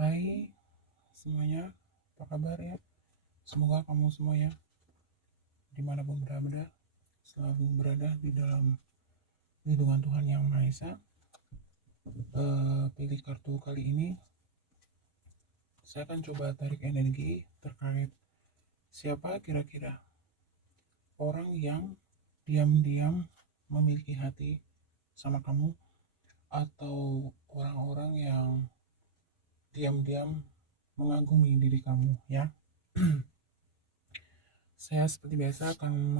Hai semuanya, apa kabar ya? Semoga kamu semuanya dimanapun berada selalu berada di dalam lindungan Tuhan Yang Maha Esa. Pilih kartu kali ini, saya akan coba tarik energi terkait siapa kira-kira orang yang diam-diam memiliki hati sama kamu, atau orang-orang yang diam-diam mengagumi diri kamu ya. Saya seperti biasa akan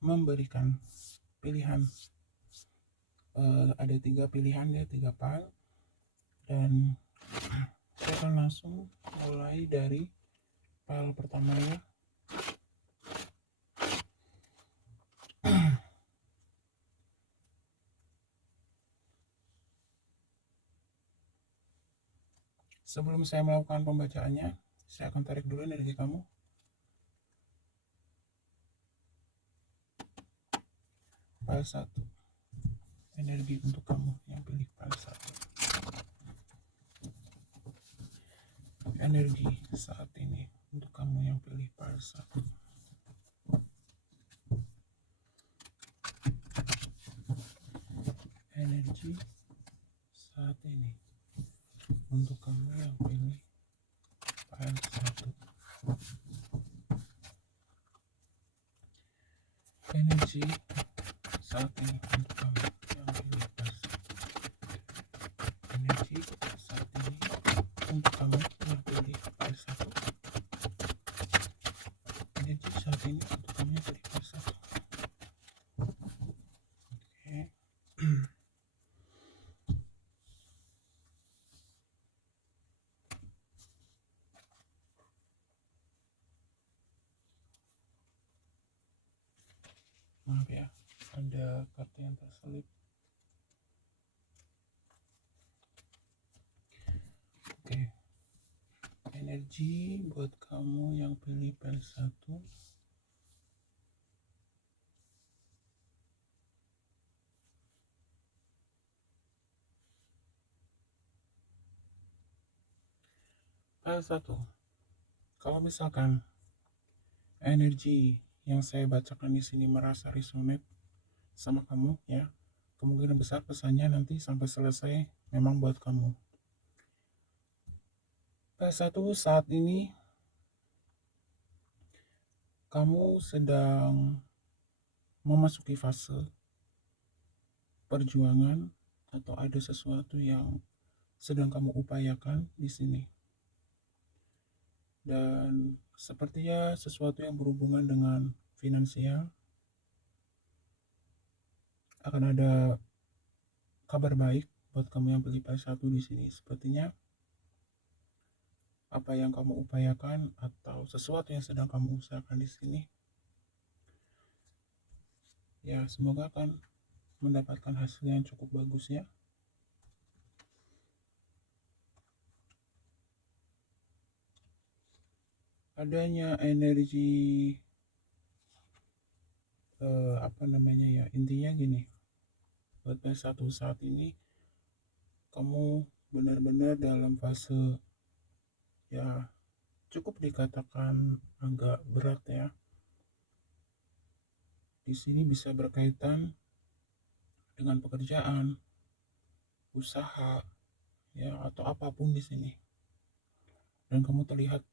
memberikan pilihan. Ada 3 pilihan ya, 3 pile, dan saya akan langsung mulai dari pile pertama ya. Sebelum saya melakukan pembacaannya, saya akan tarik dulu energi kamu. Pile 1, energi untuk kamu yang pilih pile 1. Energi saat ini untuk kamu yang pilih pile 1. Energi saat ini untuk kamu yang pilih pile 1. Energi saat ini untuk kamu yang pilih pile 1. Energi saat ini untuk kamu yang pilih pile 1. Energi saat ini untuk kamu yang pilih pile 1. Oke. Maaf ya, ada kartu yang terselip. Oke. Energi buat kamu yang pilih pile 1. Pile 1. Kalau misalkan energi yang saya bacakan di sini merasa resonate sama kamu ya, kemungkinan besar pesannya nanti sampai selesai memang buat kamu. Pile 1, saat ini kamu sedang memasuki fase perjuangan atau ada sesuatu yang sedang kamu upayakan di sini. Dan sepertinya sesuatu yang berhubungan dengan finansial. Akan ada kabar baik buat kamu yang pilih pile 1 di sini. Sepertinya apa yang kamu upayakan atau sesuatu yang sedang kamu usahakan di sini, ya semoga akan mendapatkan hasil yang cukup bagus ya. Adanya energi intinya gini, buat pile 1 saat ini kamu benar-benar dalam fase ya cukup dikatakan agak berat ya. Di sini bisa berkaitan dengan pekerjaan, usaha, ya atau apapun di sini. Dan kamu terlihat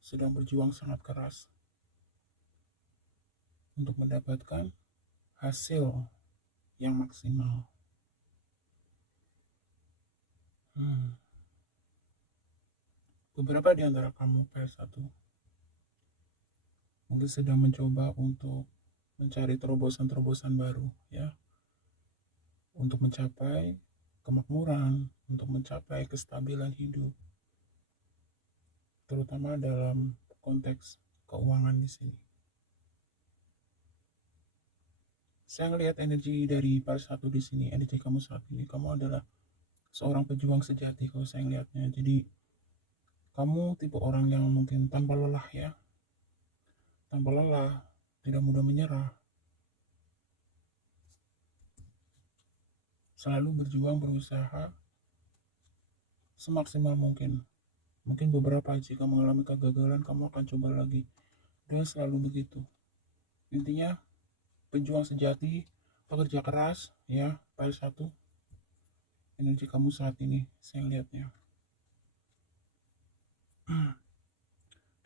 sedang berjuang sangat keras untuk mendapatkan hasil yang maksimal. Beberapa di antara kamu pile 1 mungkin sedang mencoba untuk mencari terobosan-terobosan baru ya, untuk mencapai kemakmuran, untuk mencapai kestabilan hidup, terutama dalam konteks keuangan di sini. Saya ngelihat energi dari pile 1 di sini, energi kamu saat ini, kamu adalah seorang pejuang sejati kalau saya ngelihatnya. Jadi kamu tipe orang yang mungkin tanpa lelah ya, tanpa lelah, tidak mudah menyerah, selalu berjuang berusaha semaksimal mungkin Mungkin beberapa jika mengalami kegagalan kamu akan coba lagi. Dan selalu begitu. Intinya pejuang sejati, pekerja keras, ya, file satu. Energi kamu saat ini, saya lihatnya.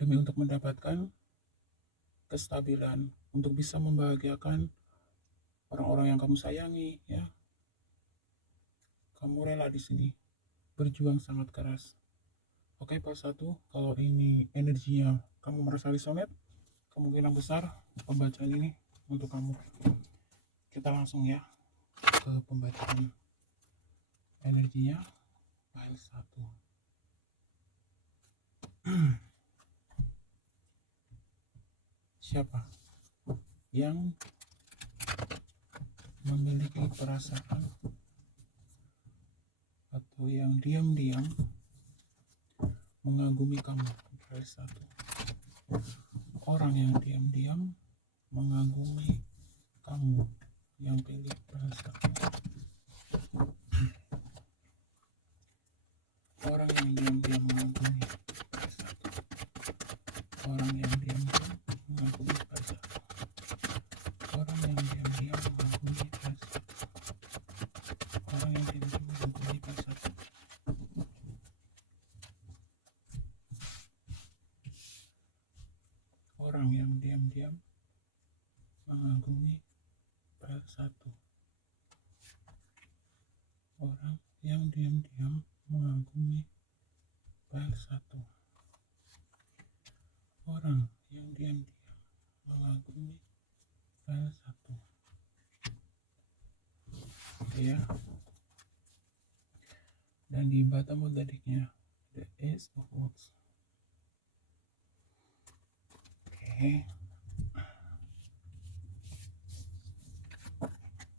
Demi untuk mendapatkan kestabilan, untuk bisa membahagiakan orang-orang yang kamu sayangi, ya. Kamu rela di sini, berjuang sangat keras. Oke, pas satu, kalau ini energinya kamu merasa resonate, kemungkinan besar pembacaan ini untuk kamu. Kita langsung ya ke pembacaan energinya file 1. Siapa yang memiliki perasaan atau yang diam-diam mengagumi kamu? File 1. Orang yang diam-diam mengagumi kamu, yang pilih file 1. Orang yang diam-diam mengagumi file 1. Orang yang diam-diam mengagumi file 1. Orang yang diam-diam mengagumi file 1. Orang yang diam-diam mengagumi file 1. Orang yang diam-diam mengagumi file 1. Orang yang diam-diam mengagumi file 1. Orang yang diam-diam mengagumi file 1. Ya. Dan di bottom of the deck-nya the Ace of Wands. Oke.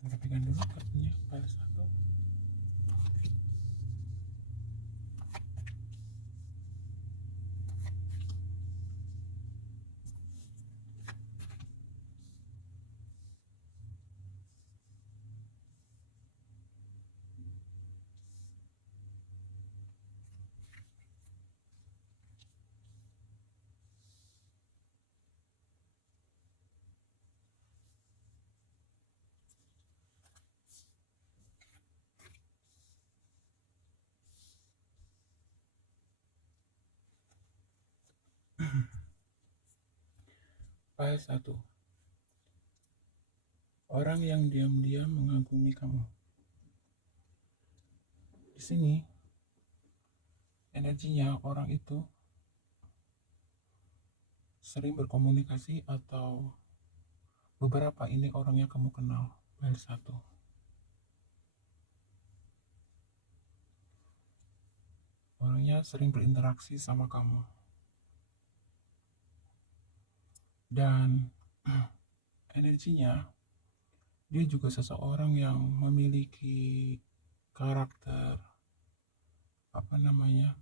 Kita pegang dulu kartunya file 1. File 1. Orang yang diam-diam mengagumi kamu. Di sini energinya orang itu sering berkomunikasi atau beberapa ini orang yang kamu kenal. File 1. Orangnya sering berinteraksi sama kamu. Dan energinya dia juga seseorang yang memiliki karakter, apa namanya,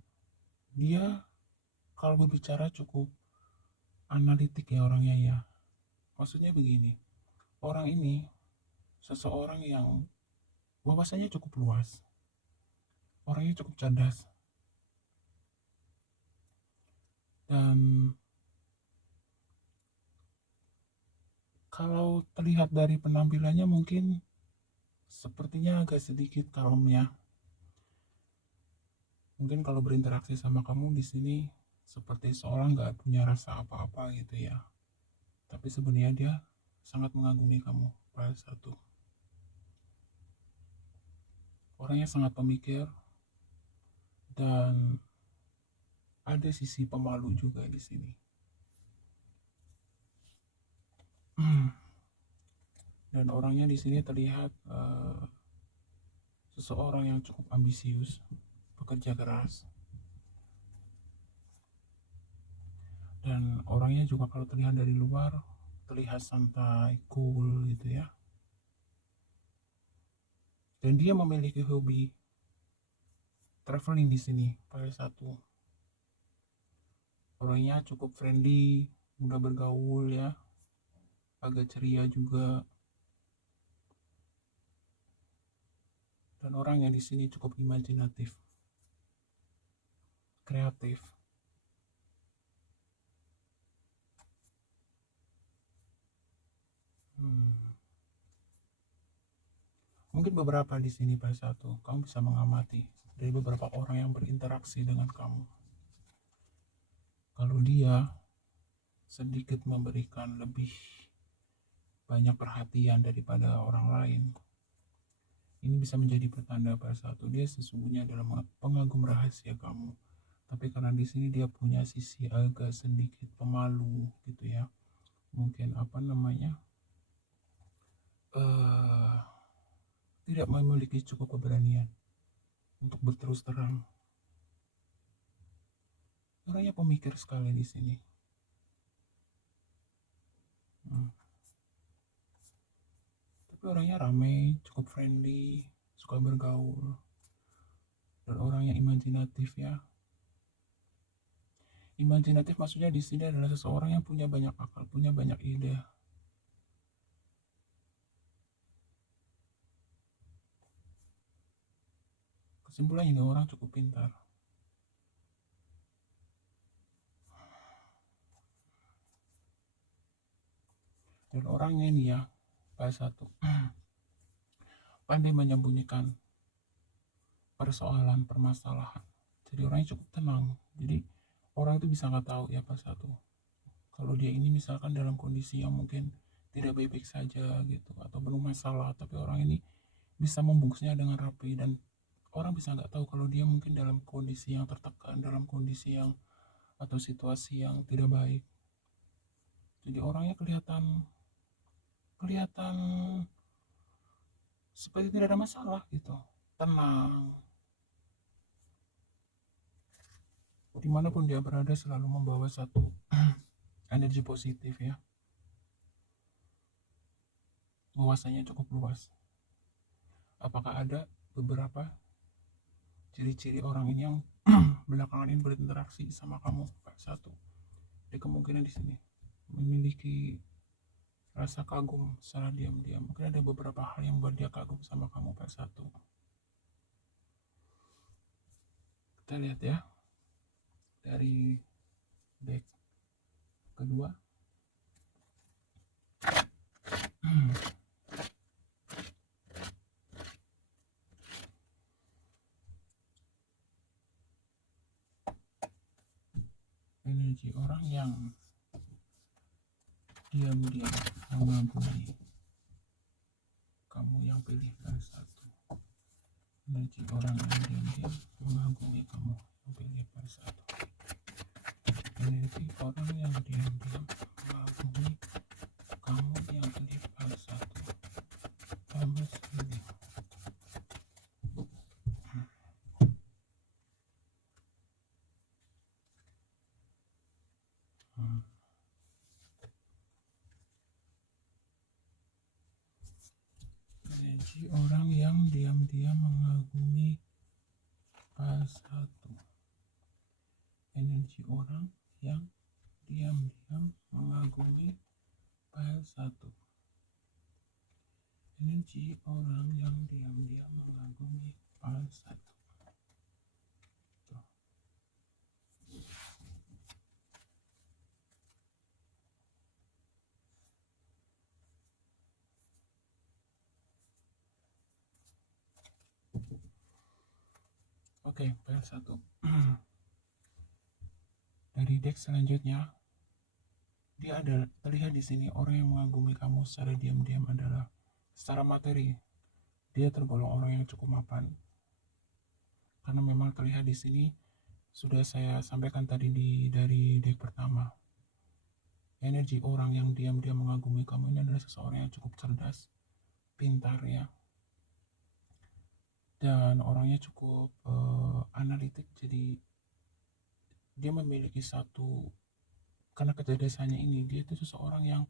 dia kalau berbicara cukup analitik ya orangnya ya. Maksudnya begini, orang ini seseorang yang wawasannya cukup luas, orangnya cukup cerdas, dan kalau terlihat dari penampilannya mungkin sepertinya agak sedikit kalem ya. Mungkin kalau berinteraksi sama kamu di sini seperti seorang nggak punya rasa apa-apa gitu ya. Tapi sebenarnya dia sangat mengagumi kamu. File 1. Orangnya sangat pemikir dan ada sisi pemalu juga di sini. Dan orangnya di sini terlihat seseorang yang cukup ambisius, pekerja keras. Dan orangnya juga kalau terlihat dari luar terlihat santai, cool gitu ya. Dan dia memiliki hobi traveling di sini. File 1. Orangnya cukup friendly, mudah bergaul ya, agak ceria juga. Dan orang yang di sini cukup imajinatif. kreatif. Hmm. Mungkin beberapa di sini pada satu, kamu bisa mengamati dari beberapa orang yang berinteraksi dengan kamu. Kalau dia sedikit memberikan lebih banyak perhatian daripada orang lain, ini bisa menjadi pertanda pada satu dia sesungguhnya adalah pengagum rahasia kamu. Tapi karena di sini dia punya sisi agak sedikit pemalu gitu ya, mungkin apa namanya, eh tidak memiliki cukup keberanian untuk berterus terang. Orangnya pemikir sekali di sini. Hmm. Tapi orangnya ramai, cukup friendly, suka bergaul, dan orangnya imajinatif ya. Imajinatif maksudnya di sini adalah seseorang yang punya banyak akal, punya banyak ide. Kesimpulannya ini orang cukup pintar. Dan orangnya ini ya, pada satu, pandai menyembunyikan persoalan, permasalahan. Jadi orangnya cukup tenang. Jadi orang itu bisa nggak tahu ya pas satu. Kalau dia ini misalkan dalam kondisi yang mungkin tidak baik-baik saja gitu atau belum masalah, tapi orang ini bisa membungkusnya dengan rapi dan orang bisa nggak tahu kalau dia mungkin dalam kondisi yang tertekan, dalam kondisi yang atau situasi yang tidak baik. Jadi orangnya kelihatan kelihatan seperti tidak ada masalah gitu, tenang. Dimanapun dia berada selalu membawa satu energi positif ya. Wawasannya cukup luas. Apakah ada beberapa ciri-ciri orang ini yang belakangan ini berinteraksi sama kamu? Satu, ada kemungkinan di sini memiliki rasa kagum secara diam-diam. Mungkin ada beberapa hal yang buat dia kagum sama kamu. Satu, kita lihat ya dari deck kedua. Energi orang yang diam-diam mengagumi kamu yang pilih satu. Energi orang yang diam-diam mengagumi kamu yang pilih satu. Energi orang yang diam-diam mengagumi kamu yang pilih satu. Kamu pilih. Energi orang yang diam-diam mengagumi satu. Energi orang yang diam-diam mengagumi satu. Energi orang yang diam-diam mengagumi satu. Oke, satu. Dari deck selanjutnya, dia ada terlihat di sini orang yang mengagumi kamu secara diam-diam adalah secara materi. Dia tergolong orang yang cukup mapan. Karena memang terlihat di sini sudah saya sampaikan tadi dari deck pertama. Energi orang yang diam-diam mengagumi kamu ini adalah seseorang yang cukup cerdas, pintar ya. Dan orangnya cukup analitik, jadi dia memiliki satu, karena kecerdasannya ini dia itu seseorang yang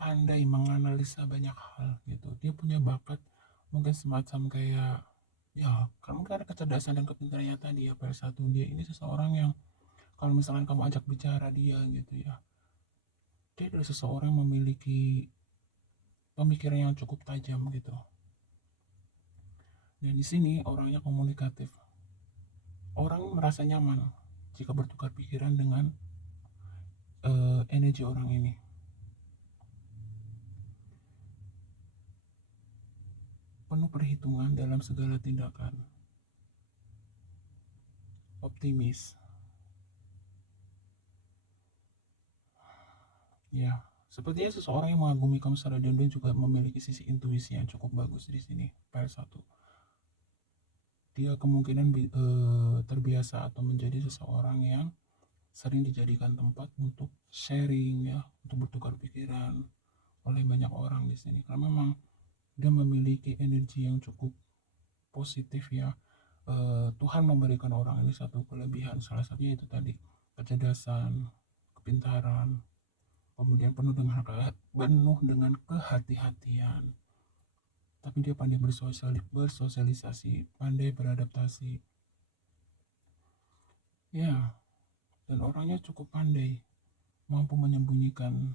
pandai menganalisa banyak hal gitu. Dia punya bakat mungkin semacam kayak ya karena kecerdasan dan kepintarannya tadi ya, pada satu dia ini seseorang yang kalau misalkan kamu ajak bicara dia gitu ya, dia adalah seseorang yang memiliki pemikiran yang cukup tajam gitu. Dan di sini orangnya komunikatif. orang merasa nyaman jika bertukar pikiran dengan energi orang ini. Penuh perhitungan dalam segala tindakan. Optimis. Ya, sepertinya seseorang yang mengagumi kamu secara diam juga memiliki sisi intuisi yang cukup bagus di sini. PR1. Dia kemungkinan terbiasa atau menjadi seseorang yang sering dijadikan tempat untuk sharing ya, untuk bertukar pikiran oleh banyak orang di sini. Karena memang dia memiliki energi yang cukup positif ya. Tuhan memberikan orang ini satu kelebihan, salah satunya itu tadi kecerdasan, kepintaran, kemudian penuh dengan kehati-hatian. Tapi dia pandai bersosialisasi, pandai beradaptasi. Ya, dan orangnya cukup pandai, mampu menyembunyikan.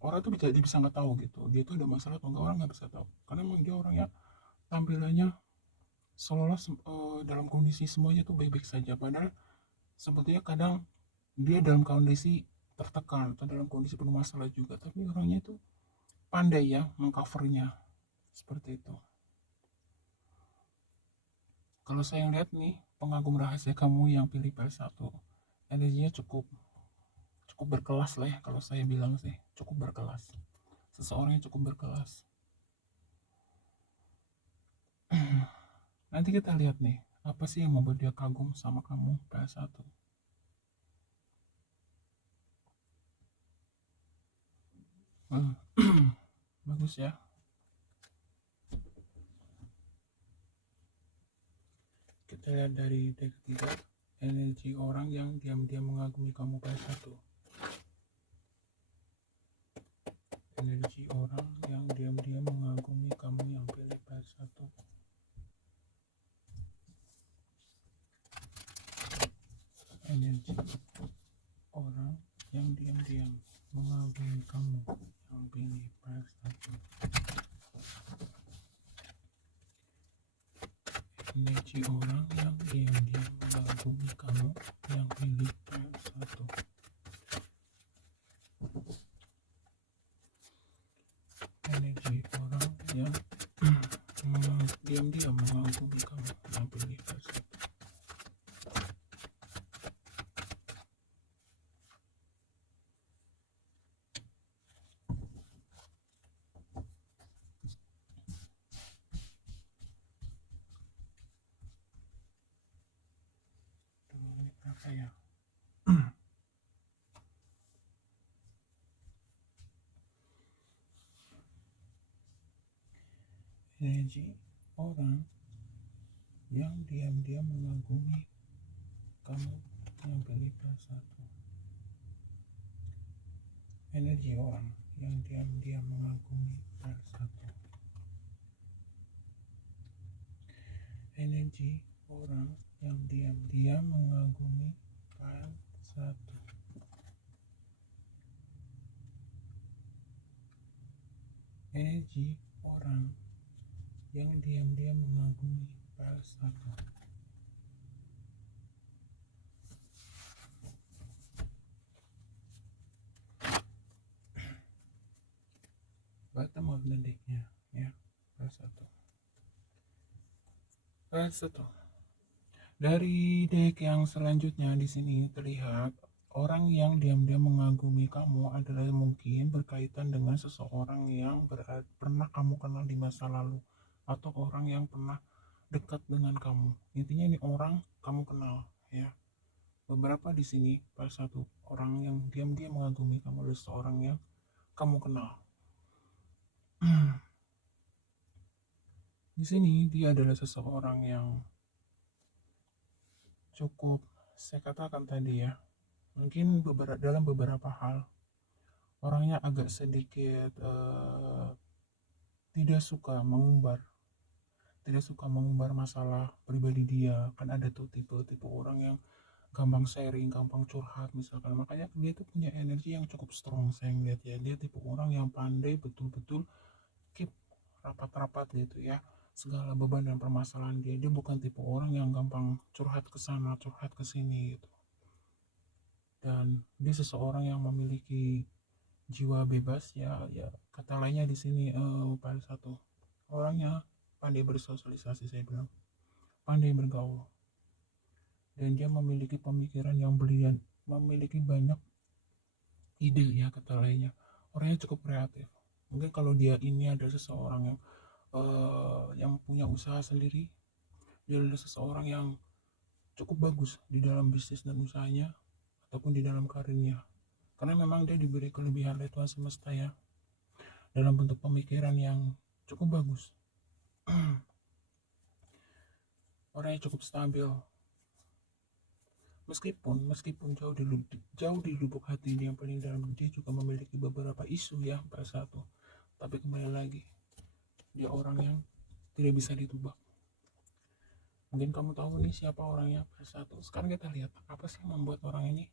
Orang tuh bisa nggak tahu gitu, dia tuh ada masalah atau enggak, orang nggak bisa tahu. Karena memang dia orangnya tampilannya seolah dalam kondisi semuanya tuh baik-baik saja. Padahal sebetulnya kadang dia dalam kondisi tertekan atau dalam kondisi penuh masalah juga. Tapi orangnya itu pandai ya mengcovernya seperti itu. Kalau saya lihat nih, pengagum rahasia kamu yang pilih PS1, energinya cukup cukup berkelas lah ya, kalau saya bilang sih cukup berkelas. Seseorang yang cukup berkelas. Nanti kita lihat nih, apa sih yang membuat dia kagum sama kamu PS1. Bagus ya. Kita lihat dari deck 3, energi orang yang diam-diam mengagumi kamu PS1. Energi orang yang diam-diam mengagumi kamu yang pilih PS1. Energi orang yang diam-diam mengagumi kamu yang pilih PS1. Energi orang yang diam-diam mengagumi kamu yang pilih PS1. Energi orang yang diam-diam mengagumi kamu yang pilih PS1. Ini berapa ya? Energi orang yang diam-diam mengagumi kamu yang pilih PS1. Energi orang yang diam-diam mengagumi PS1. Energi orang yang diam-diam mengagumi PS1. Energi orang yang diam-diam mengagumi PS1. Bottom of the decknya ya, PS1. PS1. Dari deck yang selanjutnya di sini terlihat orang yang diam-diam mengagumi kamu adalah mungkin berkaitan dengan seseorang yang pernah kamu kenal di masa lalu, atau orang yang pernah dekat dengan kamu. Intinya ini orang kamu kenal ya. Beberapa di sini pada satu orang yang diam-diam mengagumi kamu adalah seseorang yang kamu kenal. Di sini dia adalah seseorang yang cukup, saya katakan tadi ya, mungkin dalam beberapa hal orangnya agak sedikit tidak suka mengumbar masalah pribadi dia. Kan ada tuh tipe-tipe orang yang gampang sharing, gampang curhat misalkan. Makanya dia tuh punya energi yang cukup strong, saya ngeliat ya. Dia tipe orang yang pandai betul-betul keep rapat-rapat gitu ya, segala beban dan permasalahan dia. Dia bukan tipe orang yang gampang curhat ke sana, curhat ke sini gitu. Dan dia seseorang yang memiliki jiwa bebas ya, kata lainnya di sini pada satu orangnya pandai bersosialisasi, saya bilang pandai bergaul, dan dia memiliki pemikiran yang brilian, memiliki banyak ide ya, kata lainnya orangnya cukup kreatif. Mungkin kalau dia ini adalah seseorang yang punya usaha sendiri, dia adalah seseorang yang cukup bagus di dalam bisnis dan usahanya ataupun di dalam karirnya, karena memang dia diberi kelebihan oleh Tuhan semesta ya, dalam bentuk pemikiran yang cukup bagus. Orangnya cukup stabil, meskipun jauh di lubuk hati dia yang paling dalam, dia juga memiliki beberapa isu ya pada satu. Tapi kembali lagi, dia orang yang tidak bisa ditebak. Mungkin kamu tahu nih siapa orangnya pada satu. Sekarang kita lihat apa sih yang membuat orang ini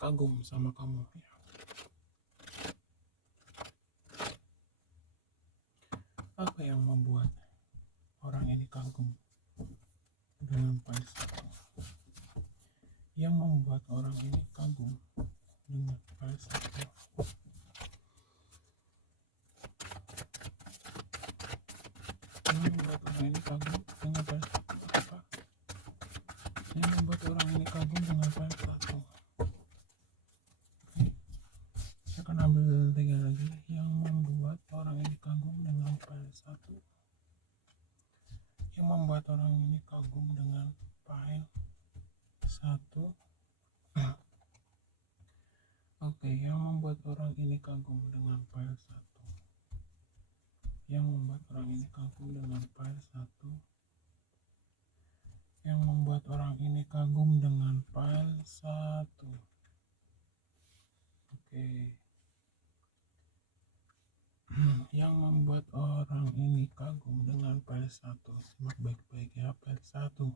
kagum sama kamu ya. Apa yang membuat orang ini kagum dengan pada satu? Yang membuat orang ini kagum dengan pada satu. Yang membuat orang ini kagum dengan pada apa? Yang membuat orang ini kagum dengan pada satu. Oke. Saya akan ambil 3 lagi. Yang membuat orang ini kagum dengan pada satu. Yang membuat orang ini kagum dengan file 1. Oke, yang membuat orang ini kagum dengan file 1. Yang membuat orang ini kagum dengan file 1. Yang membuat orang ini kagum dengan file 1. Oke. Yang membuat orang ini kagum dengan file 1. Simak baik-baik ya, file 1.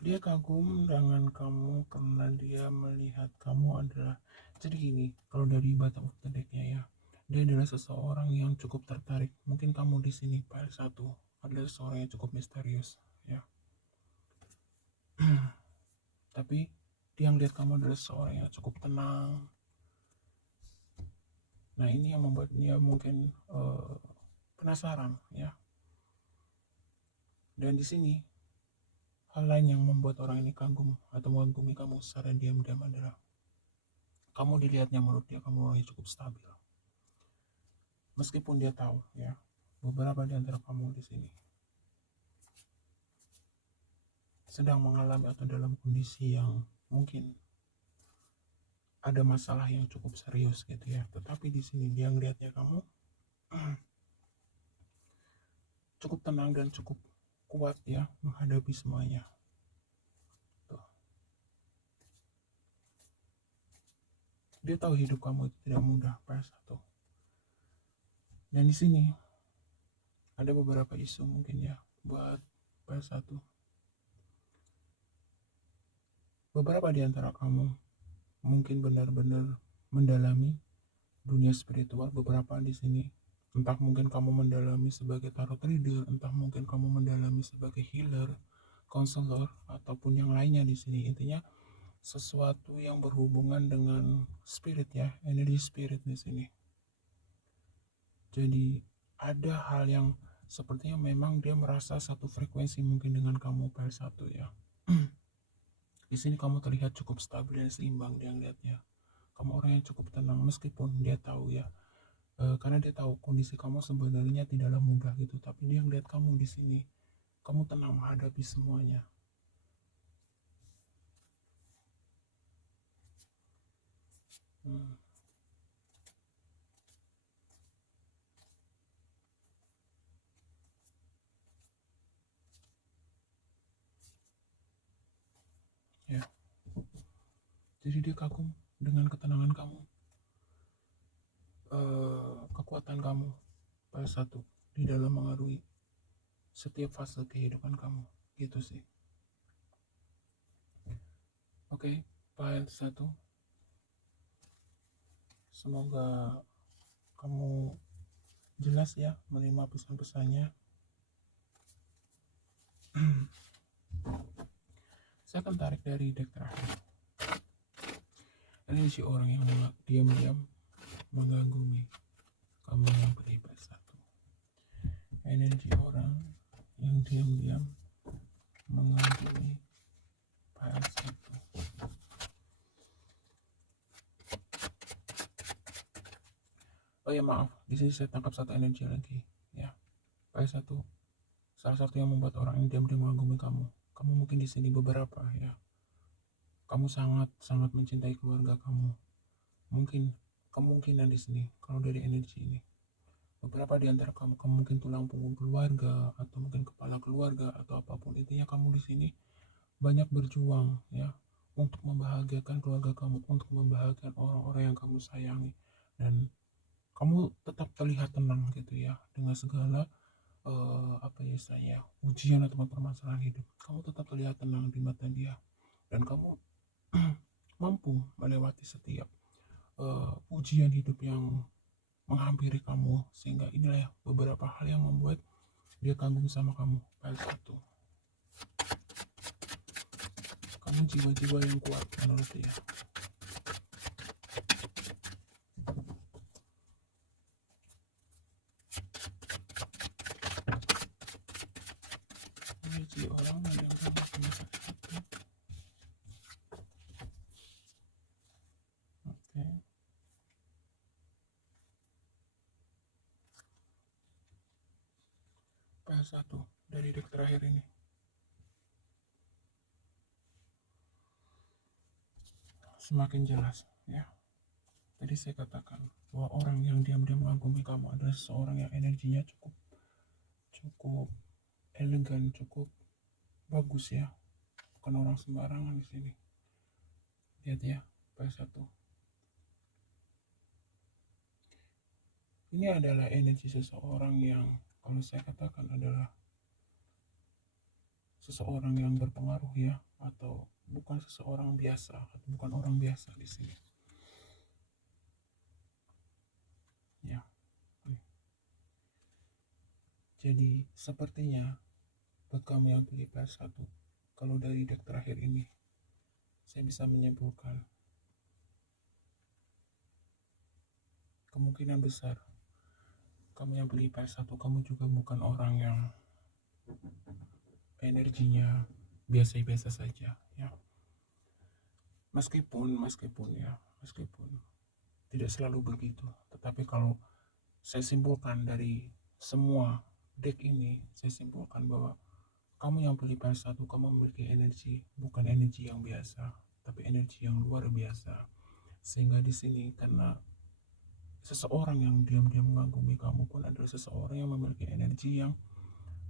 Dia kagum dengan kamu karena dia melihat kamu adalah, jadi gini, kalau dari bottom of the deck-nya ya, dia adalah seseorang yang cukup tertarik. Mungkin kamu di sini file 1 adalah seseorang yang cukup misterius ya. Tapi dia melihat kamu adalah seseorang yang cukup tenang. Nah, ini yang membuat dia mungkin penasaran ya. Dan di sini hal lain yang membuat orang ini kagum atau mengagumi kamu secara diam-diam adalah kamu dilihatnya, menurut dia kamu orangnya cukup stabil. Meskipun dia tahu ya, beberapa di antara kamu di sini sedang mengalami atau dalam kondisi yang mungkin ada masalah yang cukup serius gitu ya. Tetapi di sini dia ngelihatnya kamu cukup tenang dan cukup kuat ya menghadapi semuanya. Tuh. Dia tahu hidup kamu itu tidak mudah pada satu. Dan di sini ada beberapa isu mungkin ya buat pada satu. Beberapa di antara kamu mungkin benar-benar mendalami dunia spiritual. Beberapa di sini entah mungkin kamu mendalami sebagai tarot reader, entah mungkin kamu mendalami sebagai healer, counselor, ataupun yang lainnya di sini. Intinya sesuatu yang berhubungan dengan spirit ya, energi spirit di sini. Jadi ada hal yang sepertinya memang dia merasa satu frekuensi mungkin dengan kamu pada satu ya. Di sini kamu terlihat cukup stabil dan seimbang dia ngeliatnya. Kamu orang yang cukup tenang meskipun dia tahu ya, karena dia tahu kondisi kamu sebenarnya tidaklah mudah gitu, tapi dia ngeliat kamu di sini, kamu tenang menghadapi semuanya. Ya, jadi dia kagum dengan ketenangan kamu, kekuatan kamu pada satu di dalam mengarungi setiap fase kehidupan kamu gitu sih. Oke, file 1. Semoga kamu jelas ya menerima pesan-pesannya. Saya akan tarik dari deck terakhir. Ini si orang yang diam-diam mengganggu kamu yang beribadah satu. Energi orang yang diam-diam mengganggu pada satu. Oh ya maaf, di sini saya tangkap satu energi lagi. Ya, pada satu. Salah satu yang membuat orang ini diam-diam mengganggu kamu. Kamu mungkin di sini beberapa ya. Kamu sangat mencintai keluarga kamu. Mungkin kemungkinan di sini kalau dari energi ini beberapa di antara kamu mungkin tulang punggung keluarga atau mungkin kepala keluarga atau apapun, intinya kamu di sini banyak berjuang ya untuk membahagiakan keluarga kamu, untuk membahagiakan orang-orang yang kamu sayangi, dan kamu tetap terlihat tenang gitu ya dengan segala apa ya istilahnya ujian atau permasalahan hidup. Kamu tetap terlihat tenang di mata dia dan kamu mampu melewati setiap ujian hidup yang menghampiri kamu, sehingga inilah ya beberapa hal yang membuat dia kagum sama kamu. Baik satu, kamu jiwa-jiwa yang kuat menurut dia. Energi orang yang punya satu. Oke. Baik satu dari deck terakhir ini. Semakin jelas ya. Tadi saya katakan bahwa orang yang diam-diam mengagumi kamu adalah seseorang yang energinya cukup elegan, cukup bagus ya. Bukan orang sembarangan di sini. Lihat ya, PS1. Ini adalah energi seseorang yang kalau saya katakan adalah seseorang yang berpengaruh ya, atau bukan seseorang biasa atau bukan orang biasa di sini. Ya. Jadi sepertinya buat kamu yang pilih PS1, kalau dari deck terakhir ini saya bisa menyimpulkan kemungkinan besar kamu yang pilih PS1, kamu juga bukan orang yang energinya biasa-biasa saja ya. Meskipun tidak selalu begitu, tetapi kalau saya simpulkan dari semua deck ini, saya simpulkan bahwa kamu yang pilih PS1, kamu memiliki energi, bukan energi yang biasa, tapi energi yang luar biasa. Sehingga di sini karena seseorang yang diam-diam mengagumi kamu pun adalah seseorang yang memiliki energi yang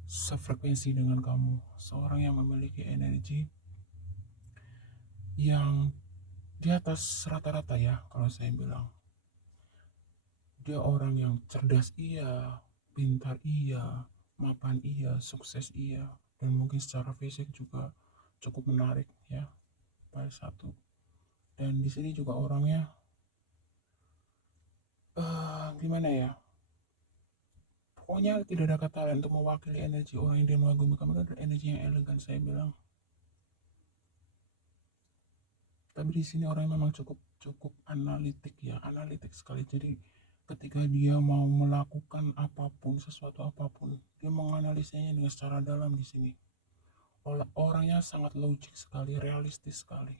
sefrekuensi dengan kamu, seorang yang memiliki energi yang di atas rata-rata ya. Kalau saya bilang dia orang yang cerdas iya, pintar iya, mapan iya, sukses iya, dan mungkin secara fisik juga cukup menarik ya. Pada satu, dan di sini juga orangnya gimana ya, pokoknya tidak ada kata lain untuk mewakili energi orang yang dia mengagumi kamu. Itu adalah energi yang elegan saya bilang. Tapi di sini orang yang memang cukup analitik ya, analitik sekali. Jadi ketika dia mau melakukan apapun, sesuatu apapun, dia menganalisanya dengan secara dalam di sini. Orangnya sangat logik sekali, realistis sekali.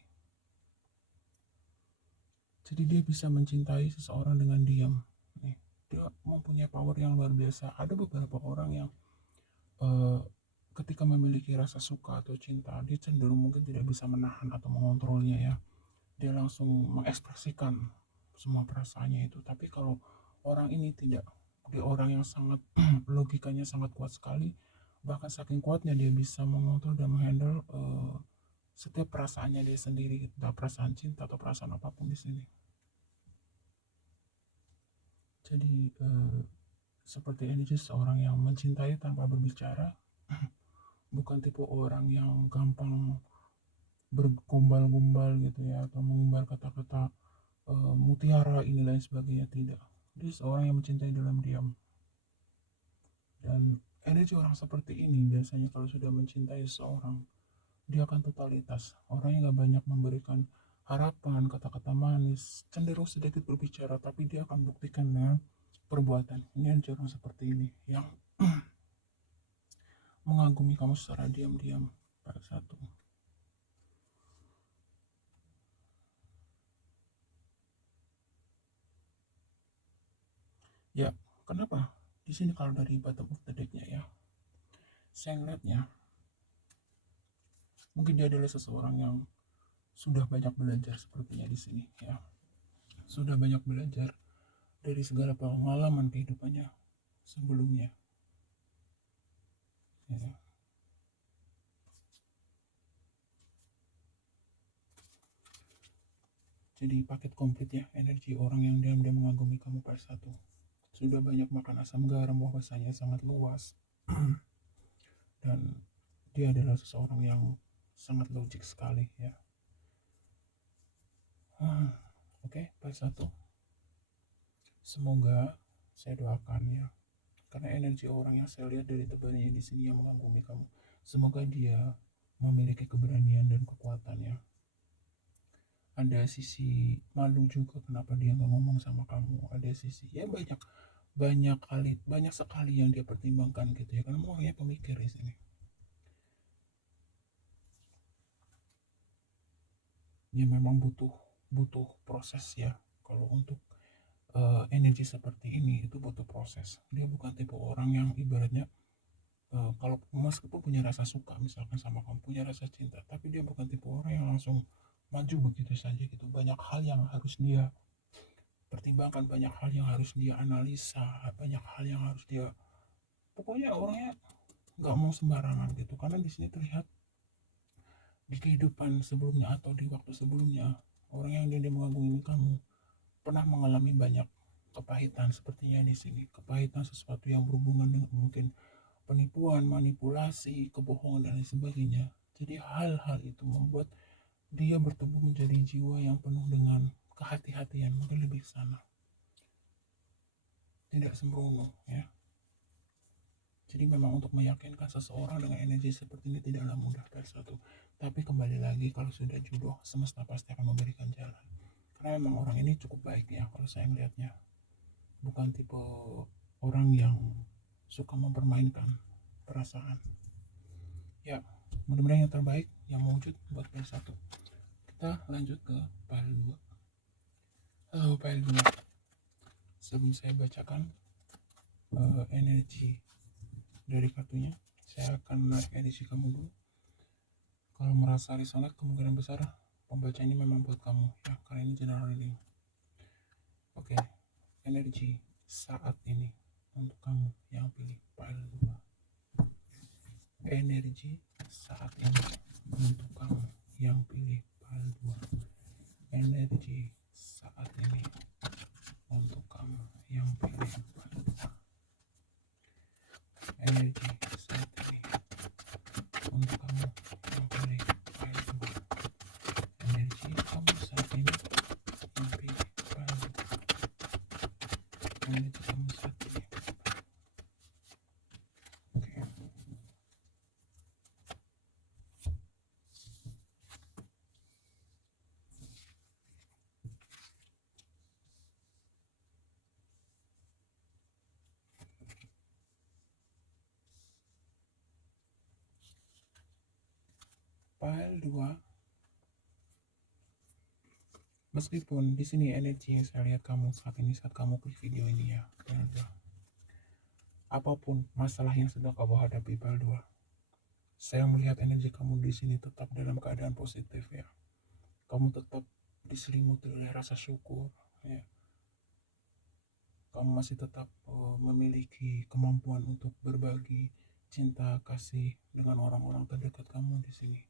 Jadi dia bisa mencintai seseorang dengan diam. Nih, dia mempunyai power yang luar biasa. Ada beberapa orang yang ketika memiliki rasa suka atau cinta, dia cenderung mungkin tidak bisa menahan atau mengontrolnya ya. Dia langsung mengekspresikan semua perasaannya itu. Tapi kalau orang ini tidak, dia orang yang sangat logikanya sangat kuat sekali, bahkan saking kuatnya dia bisa mengontrol dan menghandle setiap perasaannya dia sendiri, entah perasaan cinta atau perasaan apapun di sini. Jadi seperti ini seorang yang mencintai tanpa berbicara, bukan tipe orang yang gampang bergombal-gombal gitu ya, atau mengumbar kata-kata mutiara ini lain sebagainya, tidak. Dia seorang yang mencintai dalam diam. Dan energi orang seperti ini biasanya kalau sudah mencintai seseorang, dia akan totalitas. Orangnya nggak banyak memberikan harapan, kata-kata manis, cenderung sedikit berbicara, tapi dia akan buktikan dengan perbuatan. Ini energi orang seperti ini yang mengagumi kamu secara diam-diam pada satu. Ya, kenapa? Di sini kalau dari bottom of the deck-nya ya, saya ngeliatnya mungkin dia adalah seseorang yang sudah banyak belajar sepertinya di sini ya. Sudah banyak belajar dari segala pengalaman kehidupannya sebelumnya. Ya. Jadi paket komplit ya, energi orang yang diam-diam mengagumi kamu pada satu. Sudah banyak makan asam garam, bahwasanya sangat luas. Dan dia adalah seseorang yang sangat logik sekali ya. Oke, pada satu. Semoga saya doakan ya, karena energi orang yang saya lihat dari tebalnya di sini yang mengagumi kamu. Semoga dia memiliki keberanian dan kekuatannya. Ada sisi malu juga kenapa dia nggak ngomong sama kamu. Ada sisi ya banyak sekali yang dia pertimbangkan gitu ya, karena orangnya pemikir di sini. Ya memang butuh butuh proses ya kalau untuk energi seperti ini itu butuh proses. Dia bukan tipe orang yang ibaratnya kalau meskipun punya rasa suka misalkan sama kamu, punya rasa cinta, tapi dia bukan tipe orang yang langsung maju begitu saja gitu. Banyak hal yang harus dia pertimbangkan, banyak hal yang harus dia analisa, banyak hal yang harus dia, pokoknya orangnya nggak mau sembarangan gitu. Karena di sini terlihat di kehidupan sebelumnya atau di waktu sebelumnya, orang yang dia mengagumi kamu pernah mengalami banyak kepahitan sepertinya di sini. Kepahitan sesuatu yang berhubungan dengan mungkin penipuan, manipulasi, kebohongan dan lain sebagainya. Jadi hal-hal itu membuat dia bertumbuh menjadi jiwa yang penuh dengan kehati-hatian, mungkin lebih sana, tidak sembrono ya. Jadi memang untuk meyakinkan seseorang dengan energi seperti ini tidaklah mudah pada satu. Tapi kembali lagi, kalau sudah jodoh, semesta pasti akan memberikan jalan. Karena memang orang ini cukup baik ya kalau saya melihatnya. Bukan tipe orang yang suka mempermainkan perasaan. Ya, mudah-mudahan yang terbaik yang mewujud buat pile 1. Kita lanjut ke pile 2. Halo pile 2. Sebelum saya bacakan energi dari kartunya, saya akan menarik edisi kamu dulu. Kalau merasa resonate, kemungkinan besar pembaca ini memang buat kamu ya, karena ini general reading. Oke, energi saat ini untuk kamu yang pilih pile 2. Energi saat ini untuk kamu yang pilih pile 2. Energi saat ini untuk kamu yang pilih pile 2. Energi saat ini untuk kamu yang pilih pile 2. Energi kamu saat ini yang pilih pile 2. Energi kamu saat ini. Oke. Pile 2. Meskipun di sini energi yang saya lihat kamu saat ini saat kamu klik video ini ya, pile 2. Apapun masalah yang sedang kamu hadapi pile 2, saya melihat energi kamu di sini tetap dalam keadaan positif ya. Kamu tetap diselimuti oleh rasa syukur ya. Kamu masih tetap memiliki kemampuan untuk berbagi cinta kasih dengan orang-orang terdekat kamu di sini.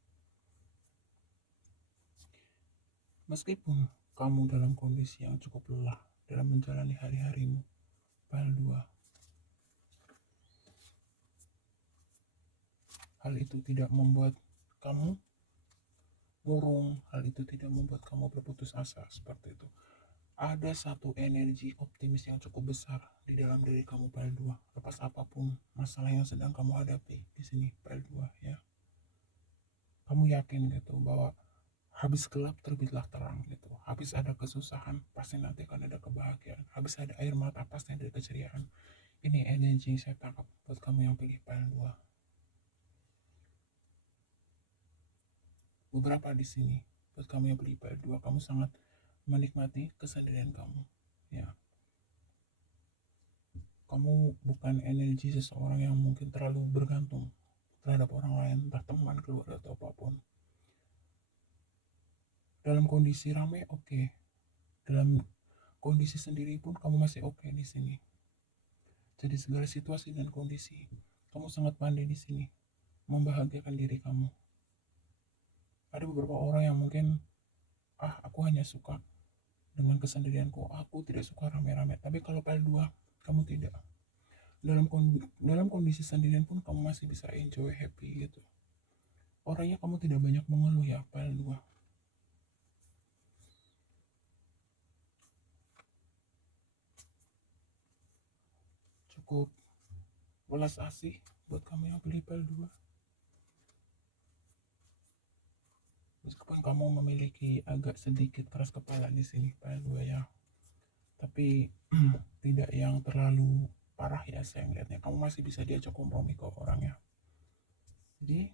Meskipun kamu dalam kondisi yang cukup lelah dalam menjalani hari-harimu, pile 2, hal itu tidak membuat kamu murung, hal itu tidak membuat kamu berputus asa seperti itu. ada satu energi optimis yang cukup besar di dalam diri kamu file 2. Lepas apapun masalah yang sedang kamu hadapi di sini file 2 ya. Kamu yakin gitu bahwa habis gelap terbitlah terang gitu. Habis ada kesusahan pasti nanti akan ada kebahagiaan. Habis ada air mata pasti ada keceriaan. Ini energi yang saya tangkap buat kamu yang pilih file 2. Beberapa di sini buat kamu yang pilih file 2, kamu sangat menikmati kesendirian kamu ya. Kamu bukan energi seseorang yang mungkin terlalu bergantung terhadap orang lain, entah teman, keluarga, atau apapun. Dalam kondisi ramai oke. Dalam kondisi sendiri pun kamu masih oke di sini. Jadi segala situasi dan kondisi, kamu sangat pandai di sini membahagiakan diri kamu. Ada beberapa orang yang mungkin, aku hanya suka dengan kesendirianku, aku tidak suka rame-rame. Tapi kalau file 2, kamu tidak. Dalam kondisi sendirian pun kamu masih bisa enjoy, happy gitu. Orangnya kamu tidak banyak mengeluh ya file 2. Cukup welas asih buat kamu yang pilih file 2. Meskipun kamu memiliki agak sedikit keras kepala di sini file 2 ya, tapi tidak yang terlalu parah ya. Saya melihatnya kamu masih bisa diajak kompromi ke orangnya. Jadi